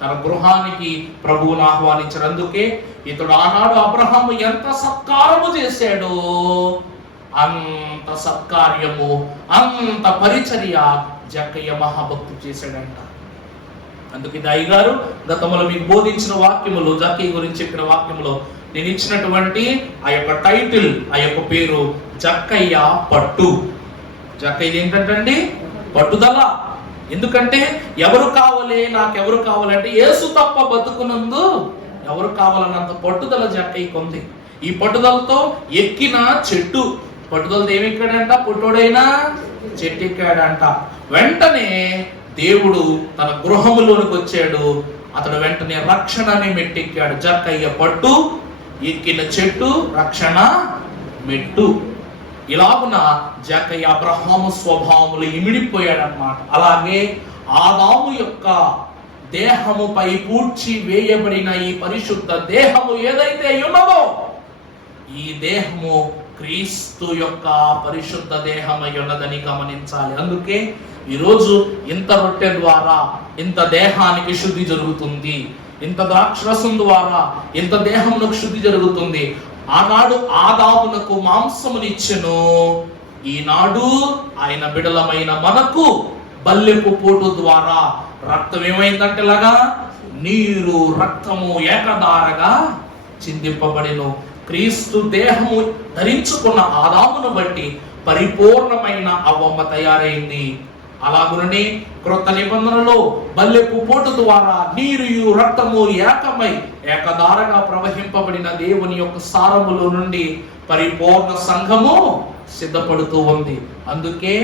తన గృహానికి ప్రభువును ఆహ్వానించారు. అందుకే ఇతడు ఆనాడు అబ్రహాము ఎంత సత్కారము చేశాడో అంత సత్కార్యము, అంత పరిచర్య జక్కయ్య మహాభక్తు చేశాడంట. అందుకే దాయి గారు గతంలో మీకు బోధించిన వాక్యములు, జక్కయ్య గురించి చెప్పిన వాక్యములో నేను ఇచ్చినటువంటి ఆ యొక్క టైటిల్, ఆ యొక్క పేరు జక్కయ్య పట్టు. జక్కయ్య ఏంటంటే పట్టుదల. ఎందుకంటే ఎవరు కావాలి, నాకెవరు కావాలంటే యేసు తప్ప బతుకునందు ఎవరు కావాలన్నంత పట్టుదల జక్కయ్యకు ఉంది. ఈ పట్టుదలతో ఎక్కిన చెట్టు, పట్టుదలతో ఏమెక్కాడంట? పుట్టోడైనా చెట్టు ఎక్కాడంట. వెంటనే దేవుడు తన గృహములోనికి వచ్చాడు. అతడు వెంటనే రక్షణని మెట్టెక్కాడు. జక్కయ్య పట్టు, ఎక్కిన చెట్టు, రక్షణ మెట్టు. ఇలాగున జక్కయ్య అబ్రహాము స్వభావములు ఇమిడిపోయాడన్నమాట. అలాగే ఆదాము యొక్క దేహముపై పూడ్చి వేయబడిన ఈ పరిశుద్ధ దేహము ఏదైతే ఉన్నదో, ఈ దేహము క్రీస్తు యొక్క పరిశుద్ధ దేహమై ఉన్నదని గమనించాలి. అందుకే ఈరోజు ఇంత రొట్టె ద్వారా ఇంత దేహానికి శుద్ధి జరుగుతుంది, ఇంత ద్రాక్షరసం ద్వారా ఇంత దేహమునకు శుద్ధి జరుగుతుంది. ఆనాడు ఆదామునకు మాంసమునిచ్చెను, ఈనాడు ఆయన బిడలమైన మనకు బల్లెపు పోటు ద్వారా రక్తం ఏమైందంటే లాగా నీరు రక్తము ఏకధారగా చిందింపబడిను. క్రీస్తు దేహము ధరించుకున్న ఆదామును బట్టి పరిపూర్ణమైన అవ్వమ్మ తయారైంది. అలాగుననే క్రొత్త నిబంధనలో బల్లెపు పోటు ద్వారా నీరు రక్తము ఏకమై ఏకధారగా ప్రవహింపబడిన దేవుని యొక్క సారములో నుండి పరిపూర్ణ సంఘము సిద్ధపడుతూ ఉంది. అందుకే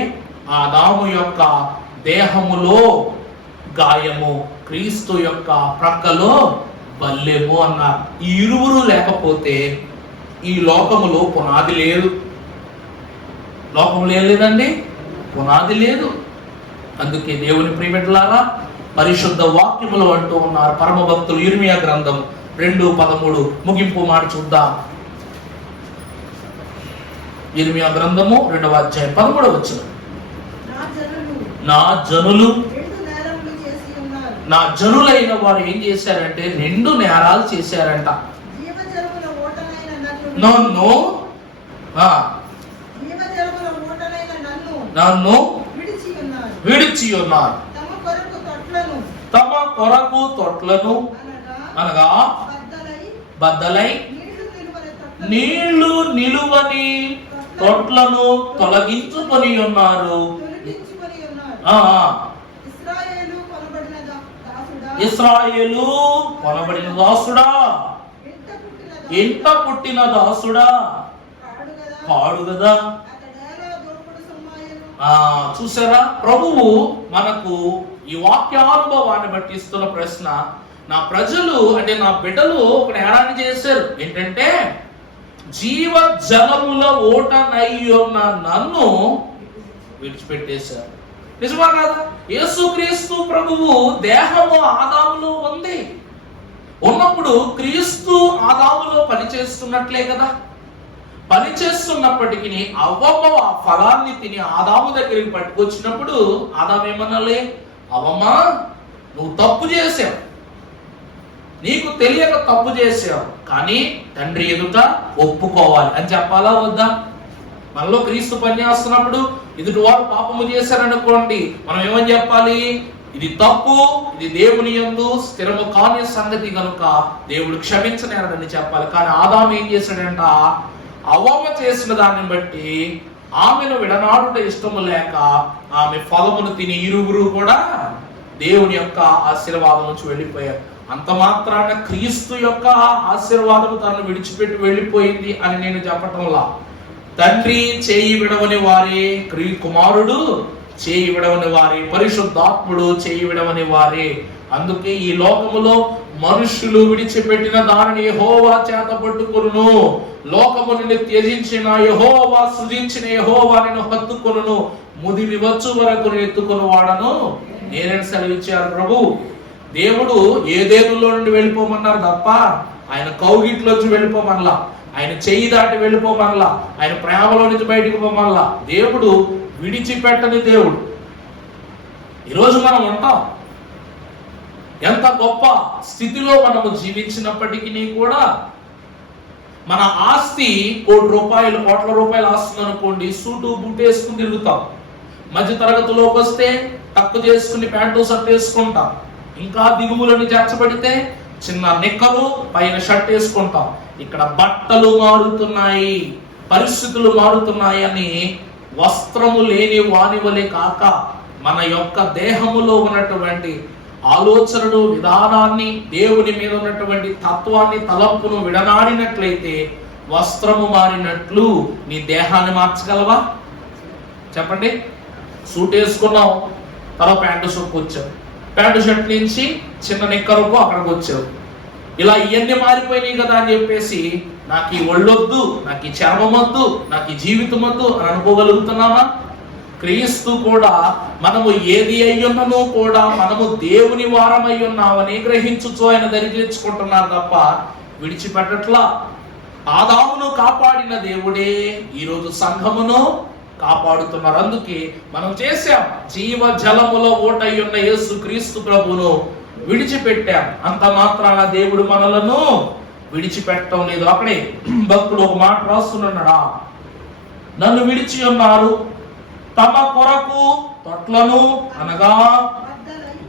ఆదాము యొక్క దేహములో గాయము, క్రీస్తు యొక్క ప్రక్కలో బల్లెము అన్నారు. ఈ ఇరువురు లేకపోతే ఈ లోకములో పునాది లేదు. లోకములో ఏం లేదండి, పునాది లేదు. అందుకే దేవుని ప్రియబిడ్డలారా, పరిశుద్ధ వాక్యములు అంటూ ఉన్నారు పరమ భక్తులు. ఇర్మియా గ్రంథం 2:13 ముగింపు మాట చూద్దాం. ఇర్మియా గ్రంథము 2వ అధ్యాయం 13వ వచనం. నా జనులు, నా జనులైన వారు ఏం చేశారంటే 2 నేరాలు చేశారంట. నన్ను విడిచి ఉన్నారు, తమ కొరకు తొట్లను అనగా బద్దలై నీళ్లు నిలువని తొట్లను తొలగించుకొని ఉన్నారు. ఇశ్రాయేలు కొనబడిన దాసుడా, ఇంట పుట్టిన దాసుడా కాడు కదా. చూసారా, ప్రభువు మనకు ఈ వాక్యానుభవాన్ని బట్టి ఇస్తున్న ప్రశ్న, నా ప్రజలు అంటే నా బిడ్డలు ఒక నేరాన్ని చేశారు. ఏంటంటే జీవ జలముల ఓటనై ఉన్న నన్ను విడిచిపెట్టేశారు. నిజమా కాదా? యేసుక్రీస్తు ప్రభువు దేహము ఆదాములో ఉంది. ఉన్నప్పుడు క్రీస్తు ఆదాములో పనిచేస్తున్నట్లే కదా. పనిచేస్తున్నప్పటికీ అవ్వమ్మ ఆ ఫలాన్ని తిని ఆదాము దగ్గరికి పట్టుకొచ్చినప్పుడు ఆదాము ఏమన్నాలే, అవ్వమ్మ నువ్వు తప్పు చేసావు, నీకు తెలియక తప్పు చేసావు, కానీ తండ్రి ఎదుట ఒప్పుకోవాలి అని చెప్పాలా వద్దా? మనలో క్రీస్తు పనిచేస్తున్నప్పుడు ఎదుటి వారు పాపము చేశారనుకోండి, మనం ఏమని చెప్పాలి? ఇది తప్పు, ఇది దేవుని యందు స్థిరము కాని సంగతి కనుక దేవుడు క్షమించనేరని చెప్పాలి. కానీ ఆదాము ఏం చేశాడంట, అవ్వమ్మ చేసిన దాన్ని బట్టి ఆమెను విడనాడుట ఇష్టము లేక ఆమె ఫలమును తిని ఇరువురు కూడా దేవుని యొక్క ఆశీర్వాదం నుంచి వెళ్ళిపోయారు. అంత మాత్రాన క్రీస్తు యొక్క ఆశీర్వాదము తనను విడిచిపెట్టి వెళ్ళిపోయింది అని నేను చెప్పటంలా. తండ్రి చేయి విడవని వారే, కుమారుడు చేయి విడవని వారే, పరిశుద్ధాత్ముడు చేయి విడవని వారే. అందుకే ఈ లోకములో మనుషులు విడిచిపెట్టిన దానిని యెహోవా చేత పట్టుకొనును, లోకము నుండి త్యజించిన యెహోవా, సృజించిన యెహోవా నిన్ను హత్తుకొనును, ముదిమి వచ్చు వరకు ఎత్తుకొని వాడను నేనని సెలవిచ్చారు ప్రభు. దేవుడు ఏదేనులో నుండి వెళ్ళిపోమన్నారు తప్ప ఆయన కౌగిట్లోంచి వెళ్ళిపోమనలా, ఆయన చెయ్యి దాటి వెళ్ళిపోమనలా, ఆయన ప్రేమలో నుంచి బయటికి పోమనలా. దేవుడు విడిచిపెట్టని దేవుడు. ఈరోజు మనం ఉంటాం, ఎంత గొప్ప స్థితిలో మనము జీవించినప్పటికీ కూడా మన ఆస్తి కోట్ల రూపాయల ఆస్తుంది అనుకోండి, సూటు బూట్ వేసుకుని తిరుగుతాం. మధ్య తరగతిలోకి వస్తే టక్కు చేసుకుని ప్యాంటు షర్ట్ వేసుకుంటాం. ఇంకా దిగుములని చేర్చబడితే చిన్న నిక్కలు పైన షర్ట్ వేసుకుంటాం. ఇక్కడ బట్టలు మారుతున్నాయి, పరిస్థితులు మారుతున్నాయి అని వస్త్రము లేని వాని వలె కాక మన యొక్క దేహములో ఉన్నటువంటి ఆలోచనలు, విధానాన్ని, దేవుని మీద ఉన్నటువంటి తత్వాన్ని, తలంపును విడనాడినట్లయితే వస్త్రము మారినట్లు నీ దేహాన్ని మార్చగలవా? చెప్పండి. సూట్ వేసుకున్నావు, తర్వాత ప్యాంటు షర్ట్ వచ్చావు, ప్యాంటు షర్ట్ నుంచి చిన్న నిక్కరకు అక్కడికి వచ్చావు. ఇలా ఇవన్నీ మారిపోయినాయి కదా అని చెప్పేసి నాకు ఈ ఒళ్ళొద్దు, నాకు ఈ చర్మం వద్దు, నాకు ఈ జీవితం వద్దు అని అనుకోగలుగుతున్నావా? క్రీస్తు కూడా మనము ఏది అయ్యున్నను కూడా మనము దేవుని వారమై ఉన్నామని గ్రహించుచు ఆయన దరిచేర్చుకుంటున్నారు తప్ప విడిచిపెట్టట్లా. ఆదామును కాపాడిన దేవుడే ఈరోజు సంఘమును కాపాడుతున్నారు. అందుకే మనం చేశాం, జీవ జలములో ఓటై ఉన్న యేసు క్రీస్తు ప్రభును విడిచిపెట్టాం. అంత మాత్రాన దేవుడు మనలను విడిచిపెట్టడం లేదు. అక్కడే భక్తుడు ఒక మాట రాస్తున్నాడా, నన్ను విడిచి ఉన్నారు, తమ కొరకు తొట్లను అనగా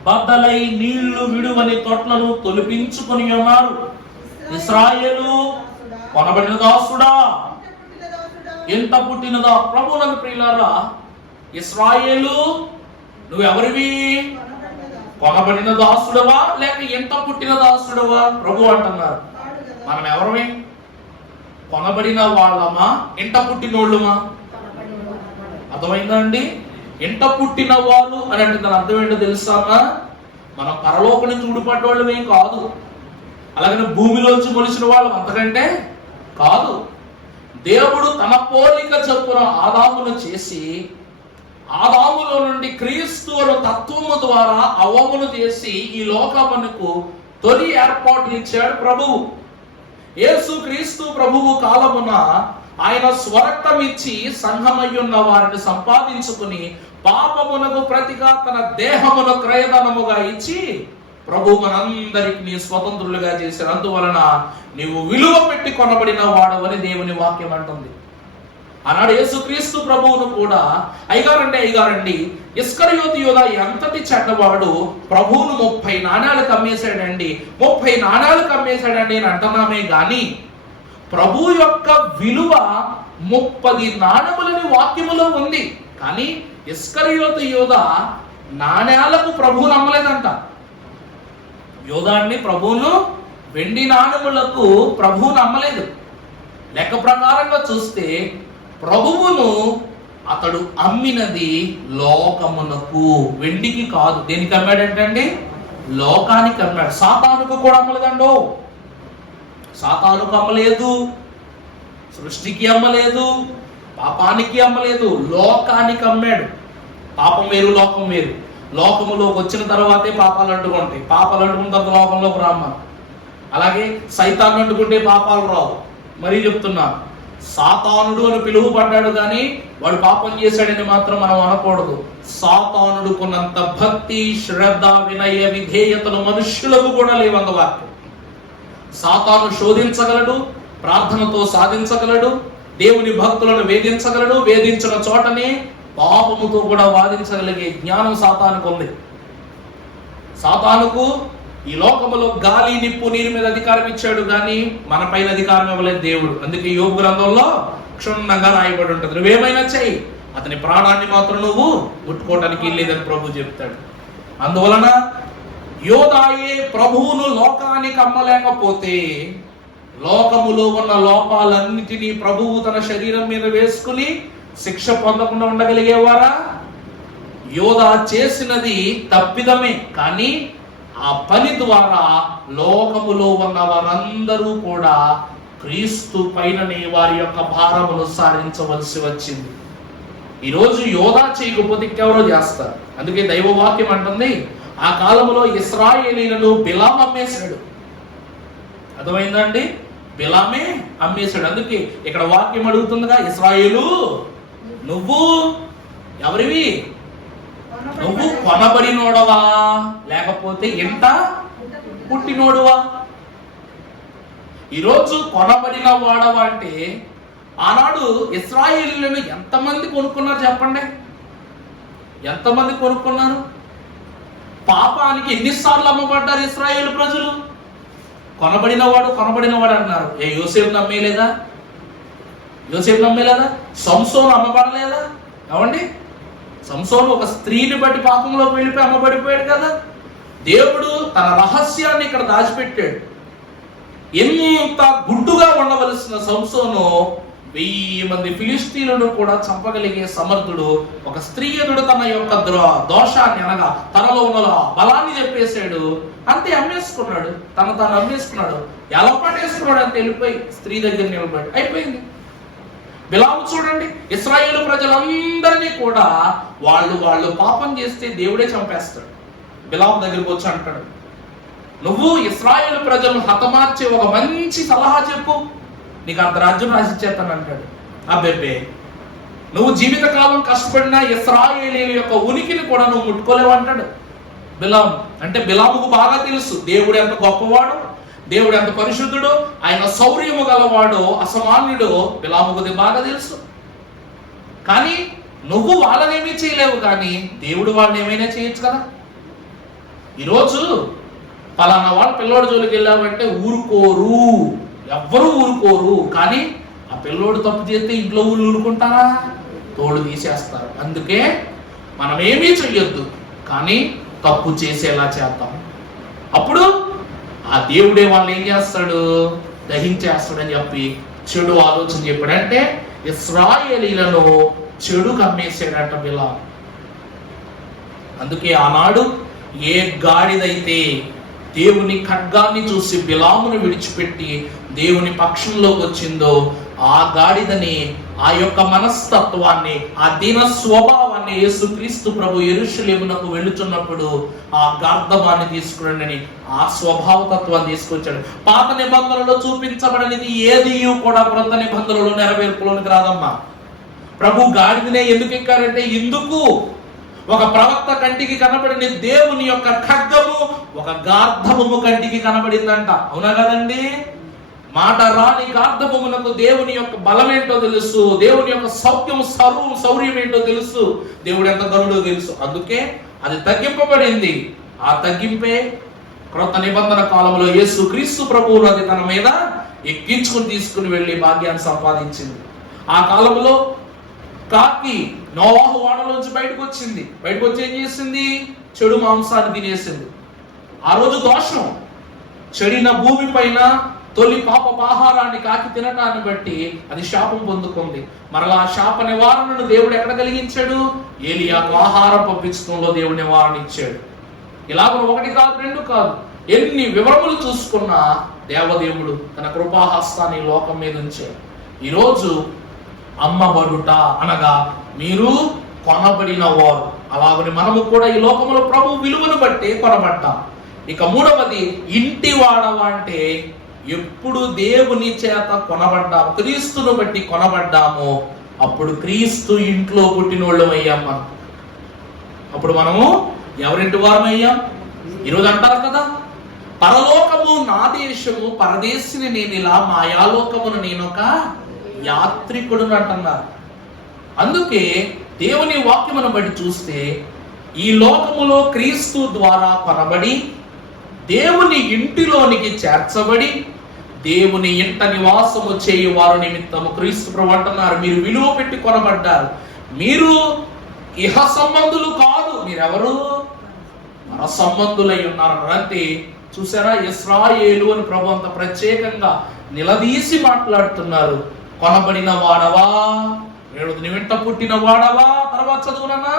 బద్దలై నీళ్లు విడువని తొట్లను తొలిపించుకొని ఉన్నారు. ఇశ్రాయేలు కొనబడిన దాసుడా, ఎంత పుట్టినదా. ప్రభువునందు ప్రియులారా, ఇశ్రాయేలు నువ్వెవరివి? కొనబడిన దాసుడవా లేక ఎంత పుట్టిన దాసుడవా? ప్రభు అంటున్నారు. మనం ఎవరమే? కొనబడిన వాళ్ళమా ఎంట పుట్టినోళ్ళమా? అర్థమైందా అండి? ఎంట పుట్టిన వాళ్ళు అని అంటే దాని అర్థం ఏంటో తెలుసామా? మనం పరలోకం నుంచి ఊడిపడ్డ వాళ్ళమేం కాదు, అలాగనే భూమిలోంచి మొలిచిన వాళ్ళం అంతకంటే కాదు. దేవుడు తన పోలిక చొప్పున ఆదామును చేసి, ఆదాములో నుండి క్రీస్తు తత్వము ద్వారా అవ్వమును చేసి ఈ లోకమునకు తొలి ఏర్పాటు ఇచ్చాడు ప్రభువు. యేసు క్రీస్తు ప్రభువు కాలమున ఆయన స్వరక్తం ఇచ్చి సంఘమయ్యున్న వారిని సంపాదించుకుని పాపమునకు ప్రతిగా తన దేహమును క్రయధనముగా ఇచ్చి ప్రభు మనందరికీ స్వతంత్రులుగా చేశారు. అందువలన నీవు విలువ పెట్టి కొనబడిన వాడవని దేవుని వాక్యం అంటుంది. ఆనాడు యేసుక్రీస్తు ప్రభువును కూడా అయ్యగారండి ఇస్కరియోతు యూదా ఎంతటి చెడ్డవాడు, ప్రభువును 30 నాణ్యాలకు అమ్మేశాడండి, 30 నాణ్యాలకు అమ్మేశాడండి అని అంటున్నామే గాని ప్రభు యొక్క విలువ 30 నాణములని వాక్యములో ఉంది. కానీ ఇస్కరియోతు యూదా నాణ్యాలకు ప్రభువును అమ్మలేదంట. యూదాన్ని ప్రభువును వెండి నాణములకు ప్రభువును అమ్మలేదు. లెక్క ప్రకారంగా చూస్తే ప్రభువును అతడు అమ్మినది లోకమునకు, వెండికి కాదు. దేనికి అమ్మాడంటే లోకానికి అమ్మాడు. సాతానుకు కూడా అమ్మలేదండో. సాతానుకు అమ్మలేదు, సృష్టికి అమ్మలేదు, పాపానికి అమ్మలేదు, లోకానికి అమ్మాడు. పాపం వేరు, లోకం వేరు. లోకములోకి వచ్చిన తర్వాతే పాపాలు అంటుకుంటాయి, పాపాలు అంటుకున్న తర్వాత లోకంలోకి రామ్మ. అలాగే సైతాన్ని అంటుకుంటే పాపాలు రావు. మరీ చెప్తున్నా, సాతానుడు అని పిలువబడ్డాడు కానీ వాడు పాపం చేశాడని మాత్రం మనం అనకూడదు. సాతానుడు కొన్నంత భక్తి, శ్రద్ధ, వినయ, విధేయతలు మనుష్యులకు కూడా లేవంద వాక్యం. సాతాను శోధించగలడు, ప్రార్థనతో సాధించగలడు, దేవుని భక్తులను వేధించగలడు, వేధించిన చోటనే పాపముతో కూడా వాదించగలిగే జ్ఞానం సాతానుకు ఉంది. సాతానుకు ఈ లోకములో గాలి, నిప్పు, నీరు మీద అధికారం ఇచ్చాడు కానీ మన పైన అధికారం ఇవ్వలేదు దేవుడు. అందుకే యోబు గ్రంథంలో క్షుణ్ణంగా రాయబడి ఉంటుంది, నువ్వేమైనా చెయ్యి, అతని ప్రాణాన్ని మాత్రం నువ్వు ముట్టుకోవడానికి లేదని ప్రభు చెప్తాడు. అందువలన యోదాయే ప్రభువును లోకానికి అమ్మలేకపోతే లోకములో ఉన్న లోపాలన్నిటినీ ప్రభువు తన శరీరం మీద వేసుకుని శిక్ష పొందకుండా ఉండగలిగేవారా? యోదా చేసినది తప్పిదమే, కానీ ఆ పని ద్వారా లోకములో ఉన్న వారందరూ కూడా క్రీస్తు పైననే వారి యొక్క భారమును సారించవలసి వచ్చింది. ఈరోజు యోదా చేయకపోతే ఇంకెవరో చేస్తారు. అందుకే దైవవాక్యం అంటుంది, ఆ కాలంలో ఇశ్రాయేలీలను బిలాం అమ్మేశాడు. అర్థమైందండి? బిలామే అమ్మేశాడు. అందుకే ఇక్కడ వాక్యం అడుగుతుందిగా, ఇశ్రాయేలు నువ్వు ఎవరివి? నువ్వు కొనబడినోడవా లేకపోతే ఎంత పుట్టినోడువా? ఈరోజు కొనబడిన వాడవా అంటే ఆనాడు ఇశ్రాయేలీయులను ఎంతమంది కొనుక్కున్నారు చెప్పండి? ఎంతమంది కొనుక్కున్నారు? పాపానికి ఎన్నిసార్లు అమ్మబడ్డారు ఇశ్రాయేలు ప్రజలు? కొనబడినవాడు అన్నారు. యోసేపు నమ్మేలేదా? యోసేపు నమ్మేలేదా? సంసోను అమ్మబడలేదా? ఏమండి, సంసోను ఒక స్త్రీని బట్టి పాపంలోకి వెళ్ళిపోయి అమ్మబడిపోయాడు కదా. దేవుడు తన రహస్యాన్ని ఇక్కడ దాచిపెట్టాడు. ఎంత గుడ్డుగా ఉండవలసిన సంసోను 1000 మంది ఫిలిస్తీన్లను కూడా చంపగలిగే సమర్థుడు. ఒక స్త్రీ ఎదుడు తన యొక్క దోషాన్ని అనగా తనలో ఉన్న బలాన్ని చెప్పేశాడు, అంతే అమ్మేసుకున్నాడు. తాను అమ్మేసుకున్నాడు, ఎలా పట్టేసుకున్నాడు అంతే, వెళ్ళిపోయి స్త్రీ దగ్గర నిలబడి అయిపోయింది. బిలాము చూడండి, ఇశ్రాయేలు ప్రజలందరినీ కూడా వాళ్ళు పాపం చేస్తే దేవుడే చంపేస్తాడు. బిలాము దగ్గరికి వచ్చి అంటాడు, నువ్వు ఇశ్రాయేలు ప్రజలను హతమార్చే ఒక మంచి సలహా చెప్పు, నీకు అంత రాజ్యం రాసిచ్చేస్తాను అంటాడు. అబ్బెబ్బే, నువ్వు జీవితకాలం కష్టపడిన ఇశ్రాయేలీయుల యొక్క ఉనికిని కూడా నువ్వు ముట్టుకోలేవు అంటాడు. బిలాము అంటే బిలాముకు బాగా తెలుసు దేవుడు ఎంత గొప్పవాడు, దేవుడు ఎంత పరిశుద్ధుడు, ఆయన శౌర్యము గలవాడు, అసమాన్యుడు బిలాముకు బాగా తెలుసు. కానీ నువ్వు వాళ్ళనేమీ చేయలేవు, కానీ దేవుడు వాళ్ళని ఏమైనా చేయొచ్చు కదా. ఈరోజు పలానా వాళ్ళ పిల్లోడు జోలికి వెళ్ళామంటే ఊరుకోరు, ఎవ్వరూ ఊరుకోరు. కానీ ఆ పిల్లోడు తప్పు చేస్తే ఇంట్లో ఊళ్ళు ఊరుకుంటారా? తోడు తీసేస్తారు. అందుకే మనం ఏమీ చెయ్యొద్దు, కానీ తప్పు చేసేలా చేద్దాం. అప్పుడు ఆ దేవుడే వాళ్ళని ఏం చేస్తాడు? దహించేస్తాడని చెప్పి చెడు ఆలోచన చెప్పాడు. అంటే ఇశ్రాయేలీలను చెడు కమ్మేసాడట బిలాము. అందుకే ఆనాడు ఏ గాడిదైతే దేవుని ఖడ్గాన్ని చూసి బిలామును విడిచిపెట్టి దేవుని పక్షంలోకి వచ్చిందో, ఆ గాడిదని, ఆ యొక్క మనస్తత్వాన్ని, ఆ దీన స్వభావాన్ని యేసుక్రీస్తు ప్రభు యెరూషలేమునకు వెళుతున్నప్పుడు ఆ గార్ధమాన్ని తీసుకురండి, ఆ స్వభావతత్వాన్ని తీసుకొచ్చాడు. పాత నిబంధనలో చూపించబడనిది ఏది కూడా క్రొత్త నిబంధనలో నెరవేర్పులోనికి రాదమ్మా. ప్రభు గాడిదనే ఎందుకు ఎక్కారంటే, ఇందుకు ఒక ప్రవక్త కంటికి కనబడిన దేవుని యొక్క ఖడ్గము ఒక గార్ధము కంటికి కనబడిందంట. అవునా కదండి? మాట రాని గార్ధమునకు దేవుని యొక్క బలం ఏంటో తెలుసు, దేవుని యొక్క శౌర్యం ఏంటో తెలుసు, దేవుడు ఎంత గరుడో తెలుసు. అందుకే అది తగ్గింపబడింది. ఆ తగ్గింపే క్రొత్త నిబంధన కాలంలో యేసుక్రీస్తు ప్రభువును అది తన మీద ఎక్కించుకుని తీసుకుని వెళ్ళి భాగ్యాన్ని సంపాదించింది. ఆ కాలంలో కాకి నోవాహు ఓడలోంచి బయటకు వచ్చింది. బయటకు వచ్చి ఏం చేసింది? చెడు మాంసాన్ని తినేసింది. ఆ రోజు దోషం. చెడిన భూమి పైన తొలి పాపపు ఆహారాన్ని కాకి తినటాన్ని బట్టి అది శాపం పొందుకుంది. మరలా ఆ శాప నివారణను దేవుడు ఎక్కడ కలిగించాడు? ఏలియాకు ఆహారం పంపించడంలో దేవుడు నివారణ ఇచ్చాడు. ఇలాగ ఒకటి కాదు, రెండు కాదు, ఎన్ని వివరములు చూసుకున్నా దేవదేవుడు తన కృపాహస్తాన్ని లోకం మీద ఉంచాడు. ఈరోజు అమ్మబడుట అనగా మీరు కొనబడిన వారు. అలాగని మనము కూడా ఈ లోకములో ప్రభు విలువను బట్టి కొనబడ్డాం. ఇక మూడవది ఇంటి వాడవా అంటే ఎప్పుడు దేవుని చేత కొనబడ్డాము, క్రీస్తును బట్టి కొనబడ్డాము, అప్పుడు క్రీస్తు ఇంట్లో పుట్టినోళ్ళం అయ్యాం మనం. అప్పుడు మనము ఎవరింటి వారం అయ్యాం? ఈరోజు అంటారు కదా, పరలోకము నా దేశము, పరదేశిని నేను ఇలా, మాయాలోకమును నేను ఒక యాత్రికుడు అంటున్నారు. అందుకే దేవుని వాక్యమును బట్టి చూస్తే ఈ లోకములో క్రీస్తు ద్వారా కొనబడి దేవుని ఇంటిలోనికి చేర్చబడి దేవుని ఇంట నివాసము చేయు వారు నిమిత్తము క్రీస్తు ప్రభు అంటున్నారు, మీరు విలువ పెట్టి కొనబడ్డారు. మీరు ఇహ సంబంధులు కాదు, మీరెవరు? మన సంబంధులై ఉన్నారు. అంటే చూసారా, ఇశ్రాయేలు అని ప్రభు అంత ప్రత్యేకంగా నిలదీసి మాట్లాడుతున్నారు. కొనబడిన వాడవా, నీ వెంట పుట్టిన వాడవా. తర్వాత చదువునన్నా,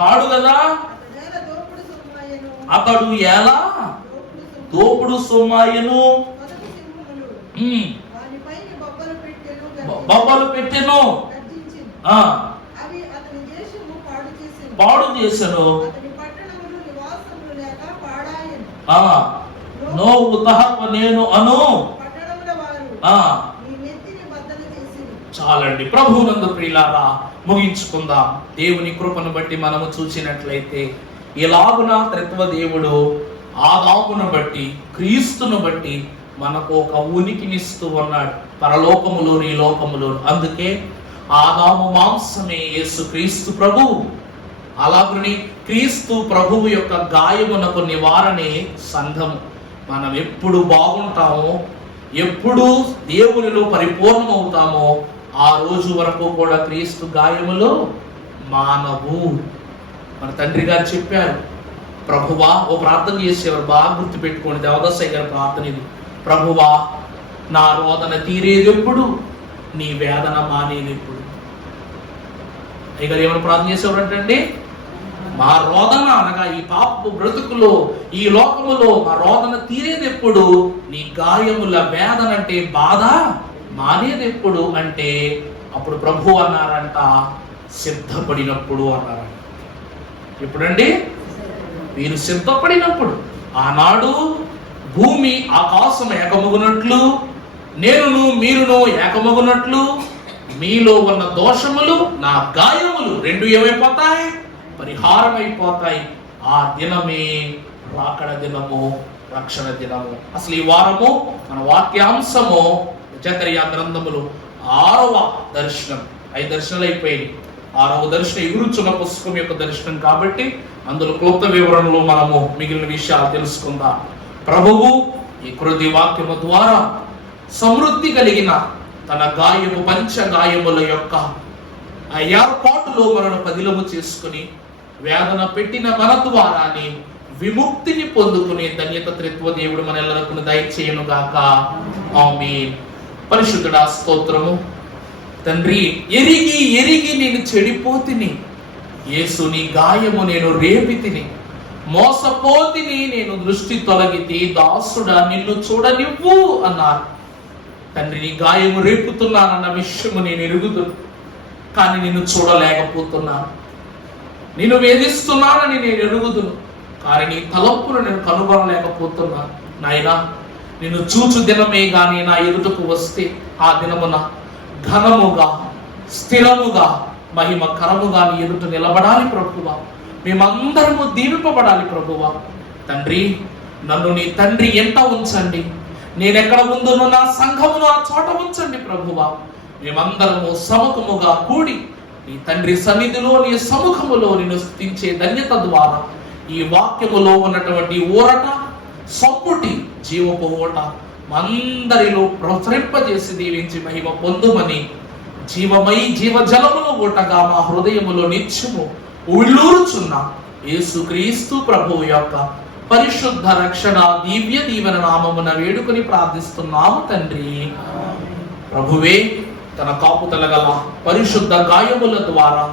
కాడు కదా, అతడు ఎలా దోపుడు సొమ్మాయను, బొబ్బలు పెట్టెను, పాడు చేసెను, నోవు తహప నేను అను. చాలండి. ప్రభువునందు ప్రియులారా, ముగించుకుందాం. దేవుని కృపను బట్టి మనము చూసినట్లయితే ఇలాగున త్రిత్వ దేవుడు ఆదామును బట్టి, క్రీస్తును బట్టి మనకు ఒక ఉనికినిస్తూ ఉన్నాడు పరలోకములోని ఈ లోకములో. అందుకే ఆదాము మాంసమే యేసు క్రీస్తు ప్రభువు. అలాగుని క్రీస్తు ప్రభువు యొక్క గాయమునకు నివారణే సంఘము. మనం ఎప్పుడు బాగుంటామో, ఎప్పుడు దేవునిలో పరిపూర్ణమవుతామో ఆ రోజు వరకు కూడా క్రీస్తు గాయములో మానవు. మన తండ్రి గారు చెప్పారు, ప్రభువా, ఓ ప్రార్థన చేసేవారు, బాగా గుర్తు పెట్టుకోండి, దేవదాసయ్య గారి ప్రార్థన ఇది. ప్రభువా, నా రోదన తీరేది ఎప్పుడు, నీ వేదన మానేది ఎప్పుడు. అయ్యగారు ఏమైనా ప్రార్థన చేసేవారు అంటే, మా రోదన అనగా ఈ పాపపు బ్రతుకులో, ఈ లోకములో మా రోదన తీరేది ఎప్పుడు, నీ గాయముల వేదన అంటే బాధ మానేది ఎప్పుడు అంటే, అప్పుడు ప్రభు అన్నారంట, సిద్ధపడినప్పుడు అన్నారంట. ఎప్పుడండి? మీరు సిద్ధపడినప్పుడు. ఆనాడు భూమి ఆకాశం ఏకమగునట్లు, నేనును మీరును ఏకమగునట్లు, మీలో ఉన్న దోషములు, నా గాయములు రెండు ఏమైపోతాయి? పరిహారం అయిపోతాయి. ఆ దినమే రాకడ దినము, రక్షణ దినము. అసలు ఈ వారము మన వాక్యాంశము జకరియా గ్రంథములు 6వ దర్శనం. 5 దర్శనాలు అయిపోయాయి. 6వ దర్శనం ఎగురుచున్న పుస్తకం యొక్క దర్శనం కాబట్టి అందులో క్లుప్త వివరణలో మనము మిగిలిన విషయాలు తెలుసుకుందాం. ప్రభువు ఈ కృతి వాక్యము ద్వారా సమృద్ధి కలిగిన తన గాయము పంచగాయముల యొక్క ఆ ఏర్పాటులో మనను పదిలము చేసుకుని వేదన పెట్టిన మన ద్వారాని విముక్తిని పొందుకునే ధన్యత త్రిత్వ దేవుడు మనెల్లరకు దయచేయును గాక. ఆమేన్. పరిశుద్ధుడా స్తోత్రము. తండ్రి, ఎరిగి ఎరిగి నేను చెడిపోతిని, యేసు నీ గాయము నేను రేపితిని, మోసపోతిని, నేను దృష్టి తొలగితి, దాసుడా నిన్ను చూడనివ్వు అన్నారు. తండ్రి, నీ గాయము రేపుతున్నానన్న విషయము నేను ఎరుగుదును, కానీ నిన్ను చూడలేకపోతున్నాను. నిన్ను వేధిస్తున్నానని నేను ఎరుగుదును, కానీ నీ తలంపును నేను కనుగొనలేకపోతున్నాను. నాయనా, నిన్ను చూచు దినమే గాని నా ఎదుటకు వస్తే ఆ దినమున ఘనముగా, స్థిరముగా, మహిమకరముగా నీ ఎదుట నిలబడాలి ప్రభువా. మేమందరము దీవింపబడాలి ప్రభువా. తండ్రి, నన్ను నీ తండ్రి ఎంట ఉంచండి. నేనెక్కడ ఉందునో నా సంఘమును ఆ చోట ఉంచండి ప్రభువా. మేమందరము సముఖముగా కూడి నీ తండ్రి సన్నిధిలో, నీ సముఖములో నిన్ను స్తుతించే ధన్యత ద్వారా ఈ వాక్యములో ఉన్నటువంటి ఊరట, సొప్పుటి జీవపు ఓట మందరిలో ప్రసరింపజేసి దీవించి మహిమ పొందుమని జీవమై జీవజలములో ఓటగా మా హృదయములో నిత్యము ఉళ్ళూరుచున్న యేసుక్రీస్తు ప్రభువు యొక్క పరిశుద్ధ రక్షణ దివ్య దీవెన నామమున వేడుకొని ప్రార్థిస్తున్నాము తండ్రి. ప్రభువే తన కాపుదల గల పరిశుద్ధ గాయముల ద్వారా